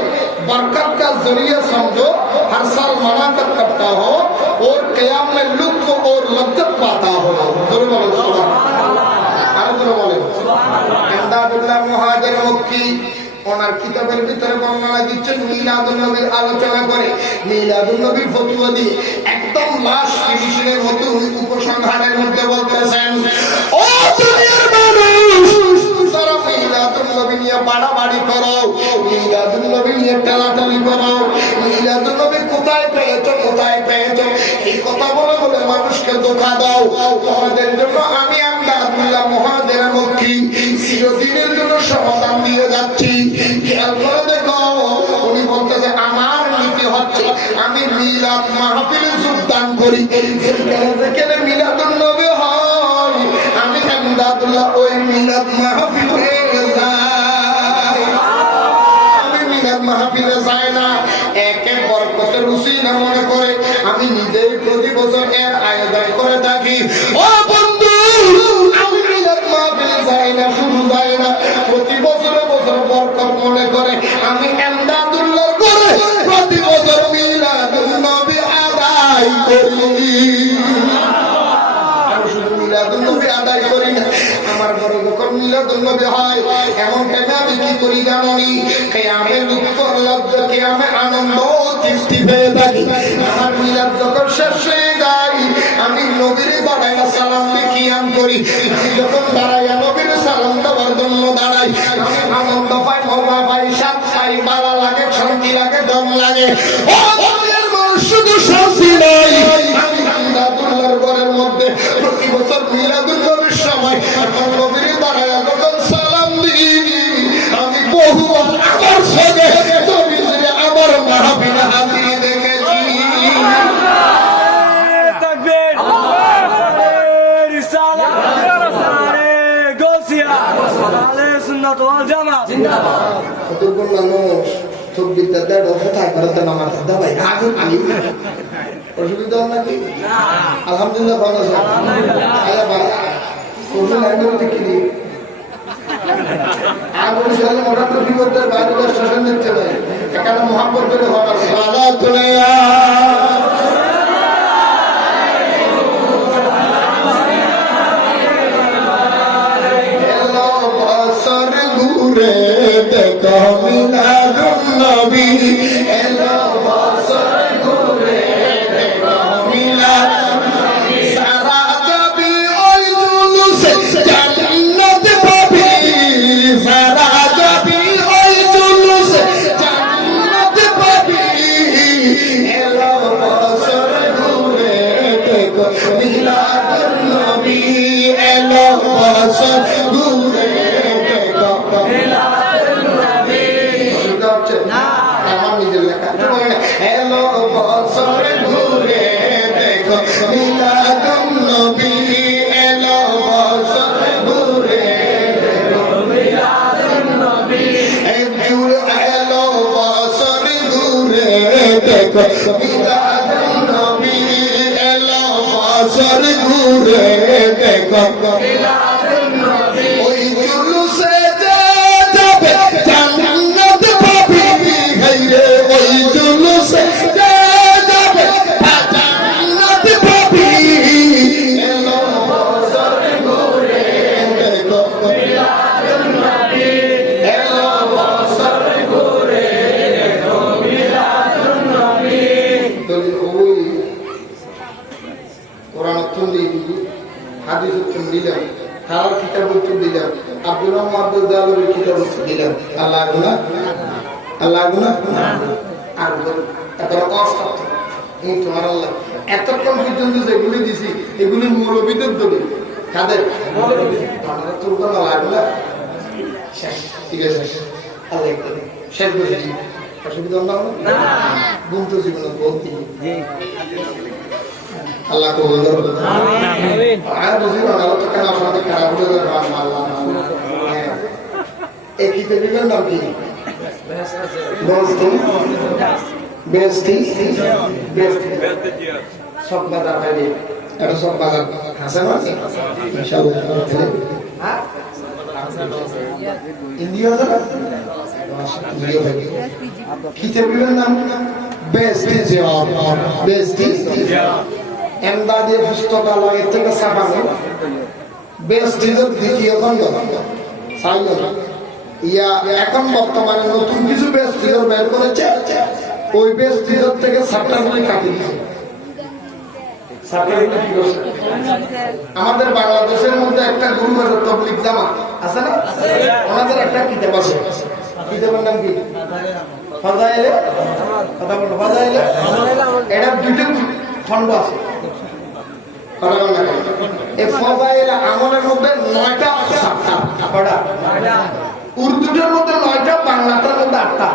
बरकत का जरिए समझो, हर साल मनाकत करता हो और क़याम में लुत्फ और लज्जत पाता हो। जरूर बोलो सुभान अल्लाह, और जरूर बोलो इमदादुल्लाह मुहाजिर मक्की ওনার কিতাবের ভিতরে বর্ণনা দিচ্ছেন মিলাদুন নবীর আলোচনা করে, মিলাদুন নবীর ফতোয়া দিয়ে একদম লাশ ফিনিশিংয়ের মতো উপসংহারের মধ্যে বলতেছেন, ও দুনিয়ার মানুষ, যারা মিলাদুন নবী নিয়ে বাড়াবাড়ি করো, মিলাদুন নবী নিয়ে টানাটানি করো, মিলাদুন নবী কোথায় পেয়েছো এই কথা বলে বলে মানুষকে ধোঁকা দাও, তোমাদের জন্য আমি ইমদাদুল্লাহ মুহাজির মক্কি চিরদিনের জন্য সমাধান দিয়ে যাচ্ছি। খেয়াল করে দেখো, উনি বলতেছে আমার নীতি হচ্ছে আমি মিলাদ মাহফিলে যোগদান করি, যেখানে মিলাদুন নবী হয় আমি ইমদাদুল্লাহ ওই মিলাদ মাহফিলে যাই, আমি মিলাদ মাহফিলে যাই না। একে বরকতের উসিলা মনে করে আমি নিজেই প্রতি বছর এর আয়োজন করে থাকি। ও বন্ধু, আমি মিলাদ মাহফিলে যাই না, শুধু যাই না, প্রতি বছরে বছর বরকত মনে করে আমি ইমদাদুল্লাহর করে প্রতি বছর মিলাদুন নবী আদায় করি। আমি শুধু মিলাদুন নবী আদায় করি না, আমার ঘরে যখন মিলাদুন নবী হয় এমন টাইমে আমি কি করি জানি, কিয়ামে লুৎফ লজ্জা, কিয়ামে আনন্দ তৃপ্তি পেয়ে থাকি। আমার মিলাদ যখন শেষ হয়ে যায় আমি নবীর দাঁড়াইয়া সালাম দিয়ে কিয়াম করি, আমি যখন দাঁড়াইয়া নবীর সালাম দেওয়ার জন্য দাঁড়াই আমি আনন্দ পাই, মজা পাই, স্বাদ পাই, ভালো লাগে, শান্তি লাগে, দম লাগে। ও দুনিয়ার মানুষ, শুধু শান্তি নাই, আমি ইমদাদুল্লাহর ঘরের মধ্যে প্রতি বছর মিলাদুন নবীর সময় আমার নবীর দাঁড়াইয়া যখন সালাম দিই আমি বহুবার আমার সঙ্গে নবীর আমার মাহফিলে হাজির দেখেছি। তাকবীর, রিসালাত, আরে গোসিয়া, আলে সুন্নাত ওয়াল জামাত জিন্দাবাদ। কতগুলো মানুষ চব্বিশটা দেড় কোথায় করতে নামাজ দাবাই আগে কি অসুবিধা নাকি? আলহামদুলিল্লাহ ভালো আছে। আয়া ভাই কোন লাইনের দেখি দি আগুন সালে মোটা তো বিপদের বাইরে স্টেশন দেখতে ভাই এখানে মোহাম্মদ করে হওয়ার সালাত আলাইয়া দেখো মিলাদুন নবী এলো বছর ঘুরে, দেখো মিলাদুন নবী সারা যাবি ওই জুলুসে জান্নাত পাবি, সারা যাবি ওই জুলুসে জান্নাত পাবি, এলো বছর ঘুরে দেখো মিলাদুন নবী এলো বছর ঘুরে দেখো মিলাদুন নবী। আমার নিজের লেখা এলো বছর ঘুরে দেখো মিলাদুন নবী এলো বছর ঘুরে দেখো মিলাদুন নবী, এলো বছর ঘুরে দেখো মিলাদুন নবী এলো বছর ঘুরে দেখো মিলাদুন নবী, ওই জুলুসে যাবে জান্নাত পাবি, হায়রে ওই জুলুসে যাবে জান্নাত পাবি, এলো বছর ঘুরে দেখো মিলাদুন নবী এলো বছর ঘুরে দেখো মিলাদুন নবী। ওই কোরআন উত্তর দিই, হাদিস উত্তর দিলাম, তার কিতাব উত্তর দিলাম, আব্দুল রহমান দালুর কিতাব উত্তর দিলাম, আল্লাহ গুনা আর তারপরে অস্ত তোমার আল্লাহ এতক্ষণ পর্যন্ত যেগুলি দিছি এগুলি মৌলবীদের দলিল, কাদের আমরা তুলব না লাগলা শেষ, ঠিক আছে আল্লাহ শেষ করে দিই, অসুবিধা না গুম তো জীবন বলতে আল্লাহ কবুল করুন আমিন। আর বুঝি না আল্লাহ তো কেন আপনাদের খারাপ হয়ে যাবে আল্লাহ এই কিতাবের নাম কি? বেস্তি সব বাজার বাইরে এটা সব বাজার হাসান আছে ইনশাআল্লাহ। ইন্ডিয়া কিতাবের নাম এমদাদিয়া পুস্তকালয় থেকে ছাপানো বেস্টিজের দ্বিতীয় খণ্ড ইয়া এখন বর্তমানে নতুন কিছু বেস্টিজের বের করেছে, ওই বেস্টিজের থেকে ছাত্রগুলি কাটিয়ে দিয়েছে। আমাদের বাংলাদেশের মধ্যে একটা গুরু আছে তবলিগ জামাত আছে না, ওনাদের একটা কিতাব আছে, কিতাবের নাম কি? ফাজাইলে, কথা বলো ফাজাইলে। এটা দুটো খণ্ড আছে। এই ফাজাইলে আমলের মধ্যে 9টা চ্যাপ্টার, কয়টা? উর্দুটার মধ্যে 9টা, বাংলাটার মধ্যে 8টা।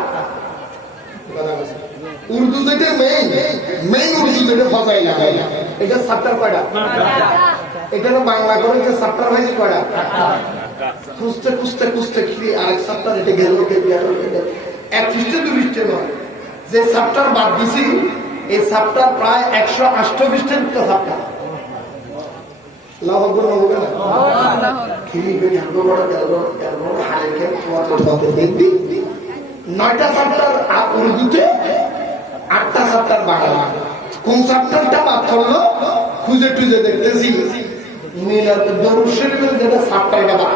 উর্দু যেটা মেইন উর্দু যেটা ফাজাইলে, এটা চ্যাপ্টার কয়টা? এখানে বাংলা করে যে চ্যাপ্টার হয়েছে কয়টা? খুঁজতে খুঁজতে খুঁজতে কি আরেক চ্যাপ্টার এটা গেল, এক পৃষ্ঠে 2 পৃষ্ঠে নয়। যে চ্যাপ্টার বাদ দিছি এই চ্যাপ্টার প্রায় 108 পৃষ্ঠের একটা চ্যাপ্টার। নয়টা চ্যাপ্টার উর্দুতে, 8টা চ্যাপ্টার বাংলা। কোন চ্যাপ্টারটা বাদ করলো খুঁজে টুজে দেখতেছি দরুদ শরীফের যেটা চ্যাপ্টারটা বাদ।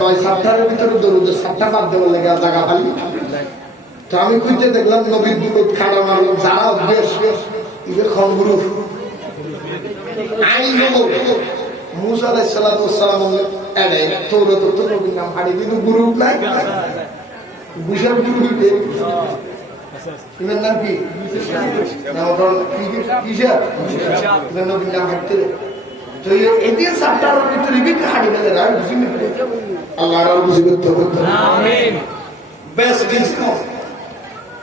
নয় চ্যাপ্টারের ভিতরে দরুদের চ্যাপ্টার বাদ দেওয়ার লেগে জায়গা খালি। তো আমি খুঁজতে দেখলাম নবীর দুটো খাড়া মারল যারা অভ্যেস ঈদের খনগুরু আইন মুসা আলাইহিস সালাতু ওয়াস সালাম এডে তৌরাত তো নবীর নাম হাড়ি দিন গুরু নাই বুঝার গুরু হইতে ইমের নাম কি? নামকরণ কিসের? ইমের নবীর নাম হাঁটতে। তো এই যে চ্যাপ্টারের ভিতরে বিকে হাড়ি গেলে রায় বুঝি না, আল্লাহ আর বুঝি করতে করতে। আমিন। বেস্ট ডিসকাউন্ট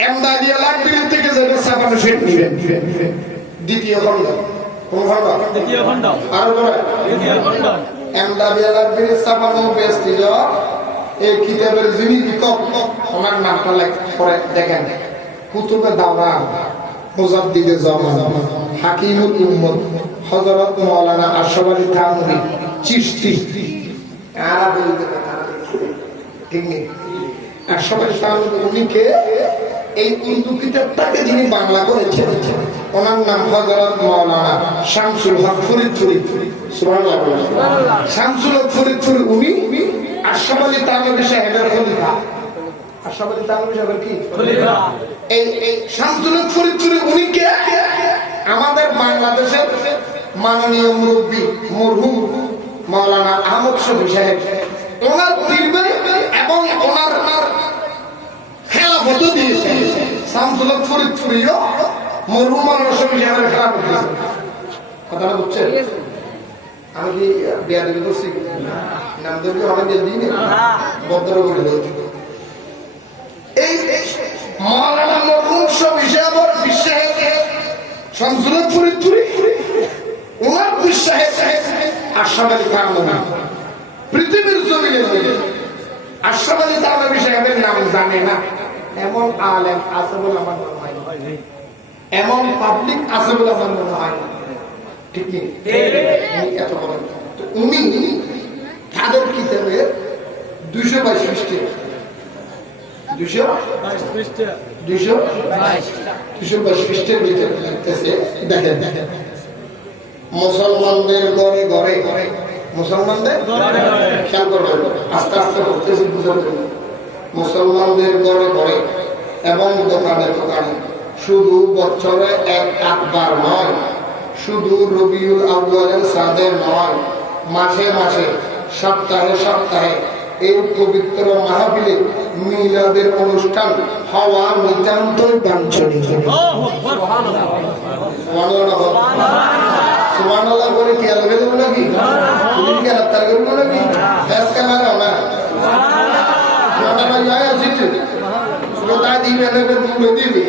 এমদাদিয়া লাইব্রেরি থেকে যেটা ছাপানো সেটা নিবেন। দ্বিতীয় খণ্ড। কোন খণ্ড? দ্বিতীয় খণ্ড। আরো বলে দ্বিতীয় খণ্ড। এমদাদিয়া লাইব্রেরি ছাপানো বেস্ট দিল। এই কিতাবের যিনি লেখক ওনার নামটা পরে দেখেন, কুতুবে দাওরা মুজাদ্দিদে জামান হাকিমুল উম্মত হযরত মাওলানা আশরাফ আলী থানভী চিশতি। আর বলতে ঠিক নেই। আশরাফ আলী থানভী উনিকে এই উর্দু কিতাবটাকে যিনি বাংলা করেছেন ওনার নাম হযরত মাওলানা শামসুল হক ফরিদপুরি। সুবহানাল্লাহ। শামসুল হক ফরিদপুরি উনি আশরাফ আলী থানভী সাহেবের খলিফা। আশরাফ আলী থানভী সাহেবের কি খলিফা? এই শামসুল হক ফরিদপুরি উনি কে? আমাদের বাংলাদেশের মাননীয় মুরব্বী মরহুম মাওলানা আহমদ শফি সাহেব ওনার পূর্বে এবং ওনার খেলাফত দিয়েছে। শামসুল হক ফরিদপুরিও মরহুম মাওলানা শফি সাহেবের খেলাফত দিয়েছে। কথাটা বুঝছেন? আমি কি বিয়াদবি করছি? নাম ধরলে অনেক দিন বদ্ধ করে দিয়েছি। এই মাওলানা মরহুম শফি সাহেবের বিশ্বাস শামসুল হক ফরিদপুরি ওনার বিশ্বাস আশরাফ আলী থানভী পৃথিবীর জমিনে আশরাফ আলী থানভী সাহেবের নাম জানে না এমন আলেম আছে বলে আমার মনে হয়, এমন পাবলিক আছে বলে আমার মনে হয়। ঠিক নেই? এত বলেন উনি তাদের কিতাবে 222 পৃষ্ঠা 222 পৃষ্ঠার ভিতরে লিখতেছে, দেখেন মুসলমানদের ঘরে ঘরে, মুসলমানদের খেয়াল করবেন আস্তে আস্তে করতেছি বুঝার জন্য, মুসলমানদের ঘরে ঘরে এবং দোকানে দোকানে শুধু বছরে একবার নয়, শুধু রবিউল আউয়ালের চাঁদে নয়, মাসে মাসে সপ্তাহে সপ্তাহে এই পবিত্র মাহফিলে মিলাদের অনুষ্ঠান হওয়া নিতান্তই বাঞ্ছনীয়। সুবহানাল্লাহ বলে কি আলবে দেব নাকি? তুমি কি রাত্তার করবো নাকি? ফেস ক্যামেরা না নটা ভাই আসিত শ্রোতা দিবে না দূরে দিবে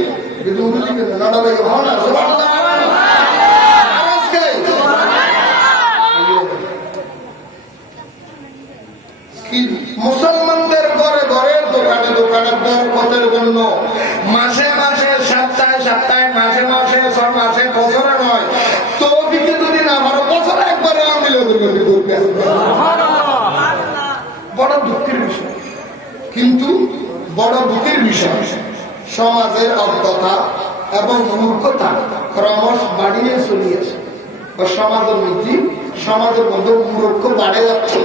দূরে দিবে না নটা ভাই হও না। সুবহানাল্লাহ মুসলমানদের ঘরে ঘরে দোকানে দোকানে বরকতের জন্য মাসে মাসে সপ্তাহে সপ্তাহে মাসে মাসে 6 মাসে বছরে নয় বড় দুঃখের বিষয়, কিন্তু বড় দুঃখের বিষয় সমাজের অজ্ঞতা এবং মূর্খতা ক্রমশ বাড়িয়ে চলিয়েছে। সমাজের মধ্যে মূর্খ বাড়ে যাচ্ছে,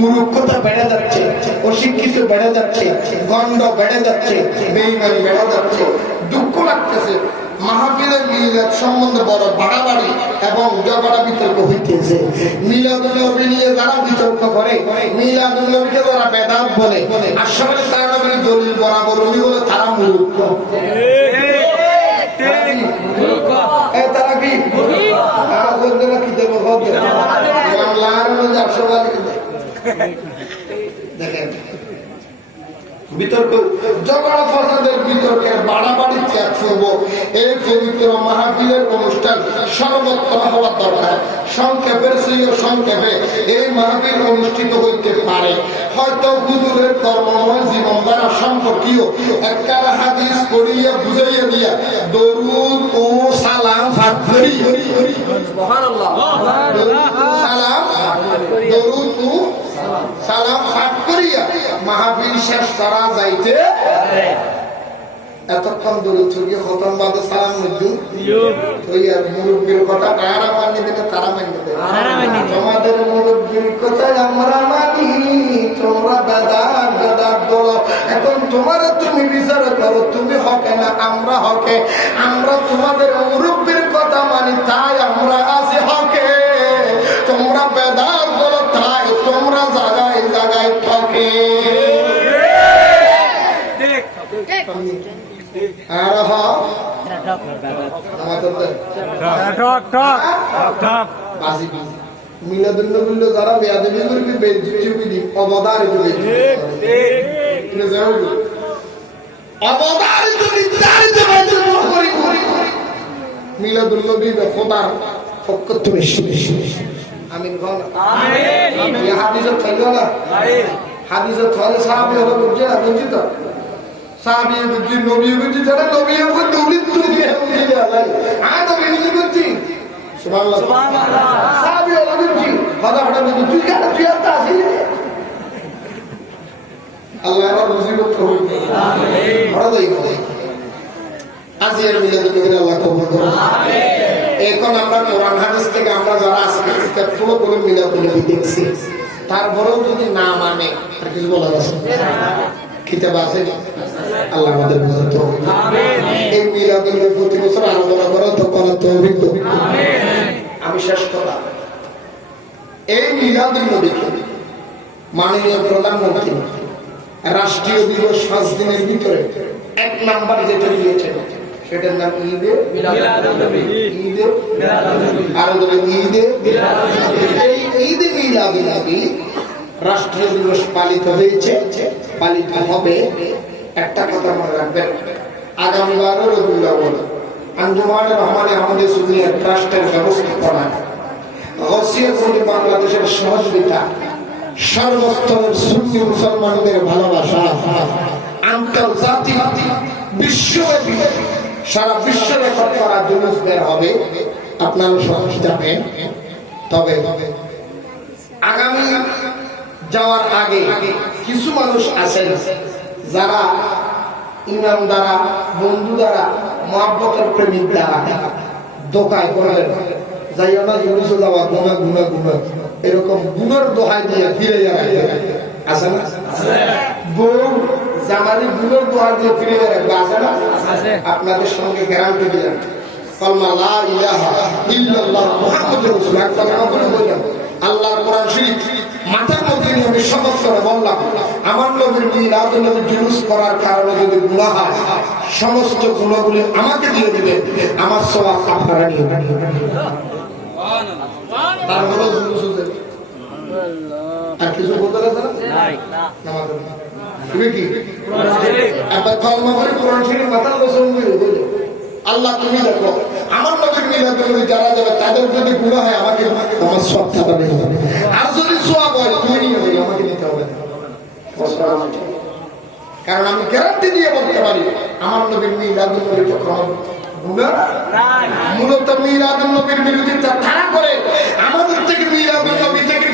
মূর্খতা বেড়ে যাচ্ছে, অশিক্ষিত বেড়ে যাচ্ছে, গন্ড বেড়ে যাচ্ছে, বেঈমানি বেড়ে যাচ্ছে। দুঃখ লাগতেছে মাহফিলের মিলাদ সম্বন্ধে বড় বাড়াবাড়ি এবং ঝগড়া বিতর্ক হইতেছে। মিলাদুন নবী নিয়ে যারা বিতর্ক করে, মিলাদুন নবীকে যারা বেদাত বলে, আসলে তার নবীর দলিল বরাবর উনি বলে তারা মূর্খ। তারা কি কি দেব দেখেন বিতর্ক, ঝগড়া ফসাদের বিতর্কের বাড়াবাড়ি ত্যাগ করব। এই পবিত্র মাহফিলের অনুষ্ঠান সর্বোত্তম হওয়ার দরকার। সংক্ষেপের চেয়ে সংক্ষেপে এই মাহফিল অনুষ্ঠিত হইতে পারে। হয়তো হুজুরের কর্মময় জীবন দ্বারা সম্পর্কীয় একটা হাদিস পড়িয়া বুঝাইয়া দিয়া দরুদ ও সালাম পাঠ করি, সুবহানাল্লাহ, দরুদ ও সালাম পাঠ করিয়া মাহফিল শেষ করা যাইতে এতক্ষণ দূরে ছড়িয়ে খতম বাদে সালাম মুরব্বীর কথা তারা মানিয়ে দেবে, তারা মানিয়ে দেবে। তোমাদের মুরব্বীর কথায় আমরা মানি, তোমরা বেদাত বেদাত বলো। এখন তোমার তুমি বিচার করো, তুমি হকে না আমরা হকে। আমরা তোমাদের মুরব্বীর কথা মানি, তাই আমরা আছি হকে। তোমরা বেদাত বলো, তাই তোমরা জায়গায় জায়গায় ঠকে। যারা বেয়াদবি করবে অবদারিত মিলাদুল নবী খোদার পক্ষ থেকে আমিন বল। হাদিসে থাকলো না, হাদিসে থাকলে সাহাবী হলো বুঝিত, সাহাবী বুঝি, নবী বুঝি, যারা নবী দৌলিত তুলি আর নবী বুঝি বুঝছি সুবহানাল্লাহ, সাহাবী হলো বুঝছি কথা কথা বুঝি। তুই কেন তুই আর আসি আল্লাহ আমার মুসিবত কবুল করুন, আমিন। বড় দই আজিয়ার মিলাদুল নবী আল্লাহ কবুল করুন, আমিন। এখন আমরা কোরআন হাদিস থেকে আমরা যারা আজকে কিতাবগুলো করে মিলাদুল নবী দেখছি, তারপরেও যদি না মানে আর কিছু বলা যাচ্ছে কিতাব আছে, আল্লাহ আমাদের বুঝতে হবে। এই মিলাদুল নবী প্রতি বছর আলোচনা করা তো করা তো আমি শেষ কথা। এই মিলাদুল নবী মাননীয় প্রধানমন্ত্রী রাষ্ট্রীয় দিবস 5 দিনের ভিতরে 1 নাম্বার যেটা দিয়েছে সেটার নাম ঈদে মিলাদুন নবী। ঈদে মিলাদুন নবী, আর ঈদে মিলাদুন নবী। এই ঈদে মিলাদুন নবী রাষ্ট্রীয় দিবস পালিত হয়েছে, পালিত হবে। একটা কথা মনে রাখবেন, আগামীবারও রবিউল আউয়াল আঞ্জুমানে রহমানে আমাদের সুন্নিয়া ট্রাস্টের ব্যবস্থাপনা গৌসিয়া কমিটি বাংলাদেশের সহযোগিতা, সর্বস্তরের সুন্নি মুসলমানদের ভালোবাসা, আন্তর্জাতিক বিশ্বব্যাপী সারা বিশ্ব রেকর্ড করা জুলুস বের হবে। আপনারা সবাই জানেন। তবে আগামী যাওয়ার আগে কিছু মানুষ আছেন যারা ইমাম দ্বারা, বন্ধু দ্বারা, মহব্বতের প্রেমিক দ্বারা দোকায় করবেন যাইও না জুলুসে যাওয়া গুণা গুণা গুণা, এরকম গুণের দোহাই দিয়ে ফিরে যাওয়া আছে না? বউ জামারি গুণের দোহাই দিয়ে ফিরে যাওয়া আছে না? আপনাদের সঙ্গে গ্যারান্টি দিলেন কালমা লা ইলাহা ইল্লাল্লাহ মুহাম্মাদুর রাসূলুল্লাহ। আল্লাহর কোরআন শরীফ মাথার মধ্যে নিয়ে আমি শপথ করে বললাম, আমার নবীর মিলাদুন নবী জুলুস করার কারণে যদি গুনাহ হয়, সমস্ত গুনাহগুলো আমাকে দিয়ে দিবেন, আমার সওয়াব আপনারা নিয়ে নেবেন। তারপরে জুলুস হচ্ছে আর কিছু বলতে আছে না? তুমি কি একবার কালমা করে কোরআন শরীফ মাথার বসে বলে আল্লাহ তুমি দেখো আমার নবীর মিলাদুন নবী যারা যাবে তাদের যদি গুনাহ হয় আমাকে আমার সওয়াবটা দেবে, আর যদি সওয়াব হয় তুমি নিয়ে যাবে, আমাকে নিতে হবে না। কারণ আমি গ্যারান্টি দিয়ে বলতে পারি আমার নবীর মিলাদুন নবী কোনো গুনাহ নাই। মূলত মিলাদুন নবীর বিরোধিতা তারা করে আমাদের থেকে মিলাদুন নবী থেকে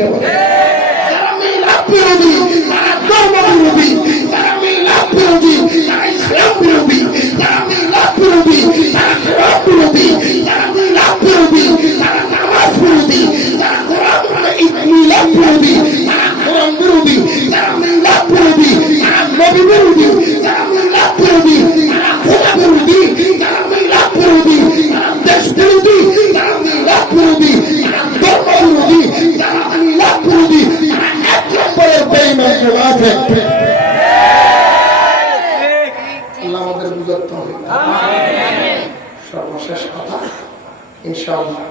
কিনা বলে? যারা মিলাদ বিরোধী তারা ধর্ম বিরোধী, যারা মিলাদ বিরোধী তারা ইসলাম বিরোধী, যারা মিলাদ বিরোধী তারা কোরআন বিরোধী, যারা মিলাদ বিরোধী তারা নামাজ বিরোধী, যারা কোরআন মিলাদ বিরোধী তারা কোরআন বিরোধী, যারা মিলাদ বিরোধী তারা নবী বিরোধী, যারা মিলাদ বিরোধী তারা খোদা বিরোধী, যারা মিলাদ বিরোধী তারা দেশ বিরোধী, যারা মিলাদ বিরোধী তারা ধর্ম বিরোধী, যারা মিলাদ বিরোধী তারা এক নম্বরের বেঈমান মুনাফিক। আল্লাহ আমাদের বুঝাতে হবে। সর্বশেষ কথা, ইনশাআল্লাহ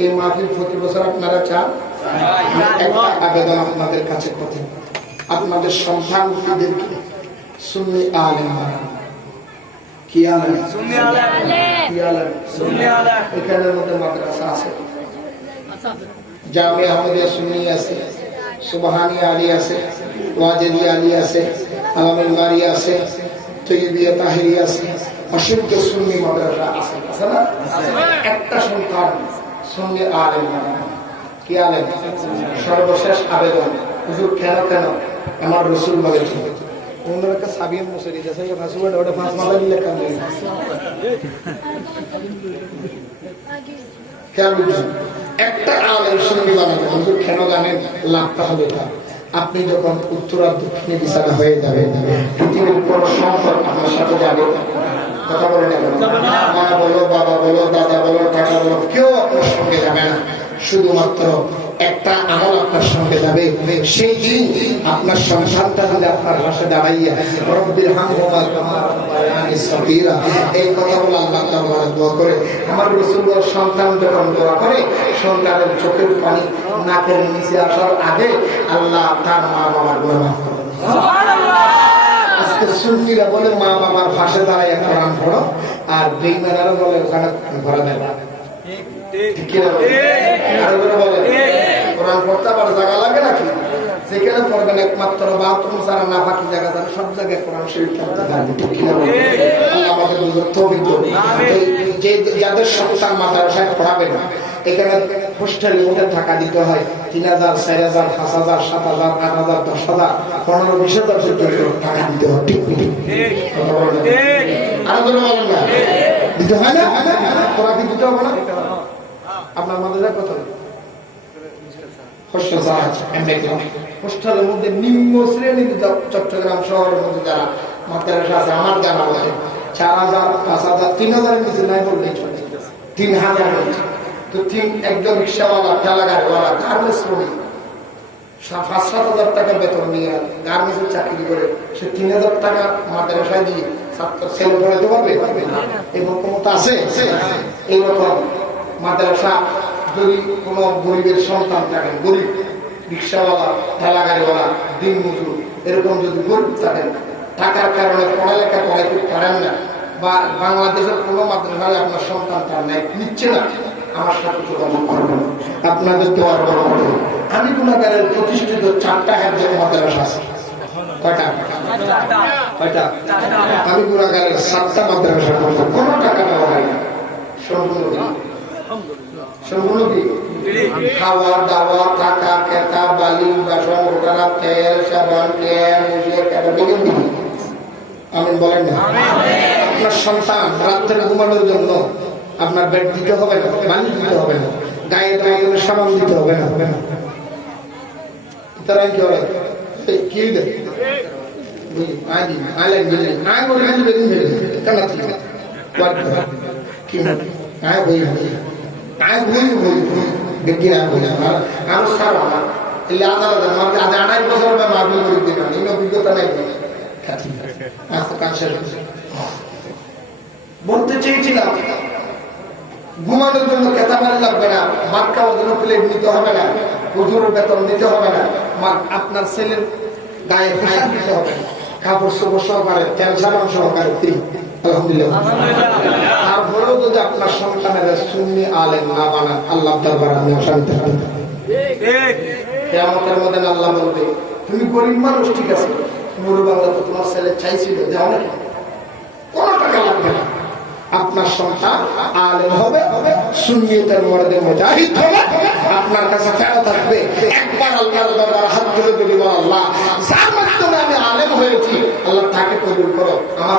এই মাহফিল প্রতি বছর আপনারা চান। একটা আবেদন আপনাদের কাছে করতে, আপনাদের সন্তানদেরকে সুন্নি আলেম বানান। কি আলেম? সুন্নি আলেম। কি আলেম? সুন্নি আলেম। এখানের মধ্যে মাদ্রাসা আছে, জামিয়া আহমদিয়া সুন্নি আছে, সুবহানি আলী আছে, ওয়াজেদি আলী আছে, আলামিল বারি আছে, তৈয়বিয়া তাহিরি আছে, অসংখ্য সুন্নি মাদ্রাসা আছে, আছে না? একটা সন্তান সুন্নি আলেম বানান। কি আলেম? সর্বশেষ আবেদন, হুজুর কেন কেন আমার রাসূল বলেছেন ওনারা সাবিয়ান মুসরি যাচ্ছে রাসূল ওটা পাঁচ মালা দিলে কাম নেই কেন? একটা আলেম সুন্নি বানাবেন, হুজুর কেন জানেন? লাভটা হবে না। আপনি যখন উত্তর আর দক্ষিণে বিছানা হয়ে যাবেন, পৃথিবীর কোনো সম্পর্ক আপনার সাথে যাবে কথা বলে নেবেন, মা বলো, বাবা বলো, দাদা বলো, টাকা বলো, কেউ আপনার সঙ্গে যাবে না। শুধুমাত্র একটা আমল আপনার সঙ্গে যাবে। সেই দিন আপনার সন্তানটা হলে আপনার পাশে দাঁড়াইয়া রব্বির হামহুমা কামা রাব্বায়ানি সগীরা এই কথা বলে আল্লাহ তাআলা দোয়া করে। আমার রাসূলের সন্তান যখন দোয়া করে, সন্তানের চোখের পানি নাকের নিচে আসার আগে আল্লাহ তার মা বাবার গুনাহ মাফ করে দেন। সুবহানাল্লাহ। আজকে সুন্নিরা বলে মা বাবার পাশে দাঁড়াইয়া কোরআন পড়ো, আর বেঈমানরা বলে ওখানে ঘোরা দেয়। ঠিক কি না? আর ওরা বলে কোরআন পড়তে আবার জায়গা লাগে নাকি? যেখানে পড়বেন একমাত্র বাথরুম ছাড়া না বাকি জায়গা ছাড়া সব জায়গায় কোরআন শরীফ পড়তে পারবেন। ঠিক কি না? আল্লাহ আমাদের বুঝতে তৌফিক দাও। যে যাদের সন্তান মাদ্রাসায় পড়াবে না, এখানে হোস্টেলের মধ্যে টাকা দিতে হয় ৩,০০০, ৪,০০০, ৫,০০০, ৭,০০০, ৮,০০০, ১০,০০০, ১৫,০০০, ২০,০০০ টাকা দিতে হয়। ঠিক ঠিক আরো ধরে বলেন না দিতে হয় না? তোরা কি দিতে হবে না? আপনার মাদ্রাসায় কত হোস্টেলের মধ্যে নিম্ন শ্রেণী চট্টগ্রাম শহরের মধ্যে যারা মাদ্রাসা আছে আমার জানা বলে ৪,০০০, ৫,০০০, ৩,০০০ নিচে নাই বললে ৩,০০০। তো একজন রিক্সাওয়ালা, ঠেলা গাড়িওয়ালা, গার্মেন্টস শ্রমিক ৫,০০০ টাকা বেতন নিয়ে গার্মেন্টসের চাকরি করে সে ৩,০০০ টাকা মাদ্রাসায় দিয়ে ছাত্র ছেলে পড়াতে পারবে? এবং ক্ষমতা আছে? এইরকম মাদ্রাসা যদি কোন গরিবের সন্তান থাকেন, গরিব রিক্সাওয়ালা, ঠেলা গাড়িওয়ালা, দিন মজুর, এরকম যদি গরিব থাকেন, টাকার কারণে পড়ালেখা করাইতে পারেন না, বা বাংলাদেশের কোন মাদ্রাসায় আপনার সন্তান তার নেই নিচ্ছে না, আমার সাথে যোগাযোগ করবেন। আপনাদের দোয়ার বড় বড় আমি গুণাগারের প্রতিষ্ঠিত ৪টা হাজার মাদ্রাসা আছে। কয়টা? কয়টা? আমি গুণাগারের ৭টা মাদ্রাসা করবো, কোনো টাকা দেওয়া হয় না, সম্পূর্ণ সম্পূর্ণ কি খাওয়া দাওয়া, টাকা, কেতা, বালি, বাসন, গোটারা, তেল, সাবান, আমিন বলেন না? আপনার সন্তান রাত্রে ঘুমানোর জন্য আপনার বেড দিতে হবে না, বালি দিতে হবে না, গায়ে গায়ে সাবান দিতে হবে না, হবে না? তারা কি হয়? কি দেয়? বলতে চেয়েছিলাম ঘুমানোর জন্য কেতাবালি লাগবে না, ভাত খাওয়ার জন্য প্লেট নিতে হবে না, হুজুরের বেতন নিতে হবে না, আপনার ছেলের গায়ে পোশাক দিতে হবে না, কাপড় চোপড় সহকারে, তেল সাবান সহকারে ফ্রি। আলহামদুলিল্লাহ। তারপরেও যদি আপনার সন্তানের সুন্নি আলেম না বানান, আল্লাহ দরবারে আমি অশান্তি পাই। কিয়ামতের মধ্যে আল্লাহ বলবে, তুমি গরিব মানুষ ঠিক আছে, নুরু বাংলা তো তোমার ছেলে চাইছিল যে অনেক, কোনো টাকা লাগবে না, আপনার সন্তান আলেম হবে, সুন্নিয়তের মর্দে মুজাহিদ হবে, আপনার কাছে ফেরত আসবে। একবার আল্লাহর দরবারে হাত তুলে বলি, আল্লাহ যার মাধ্যমে আমি আলেম হয়েছি, আল্লাহ তাকে কবুল করো। আমার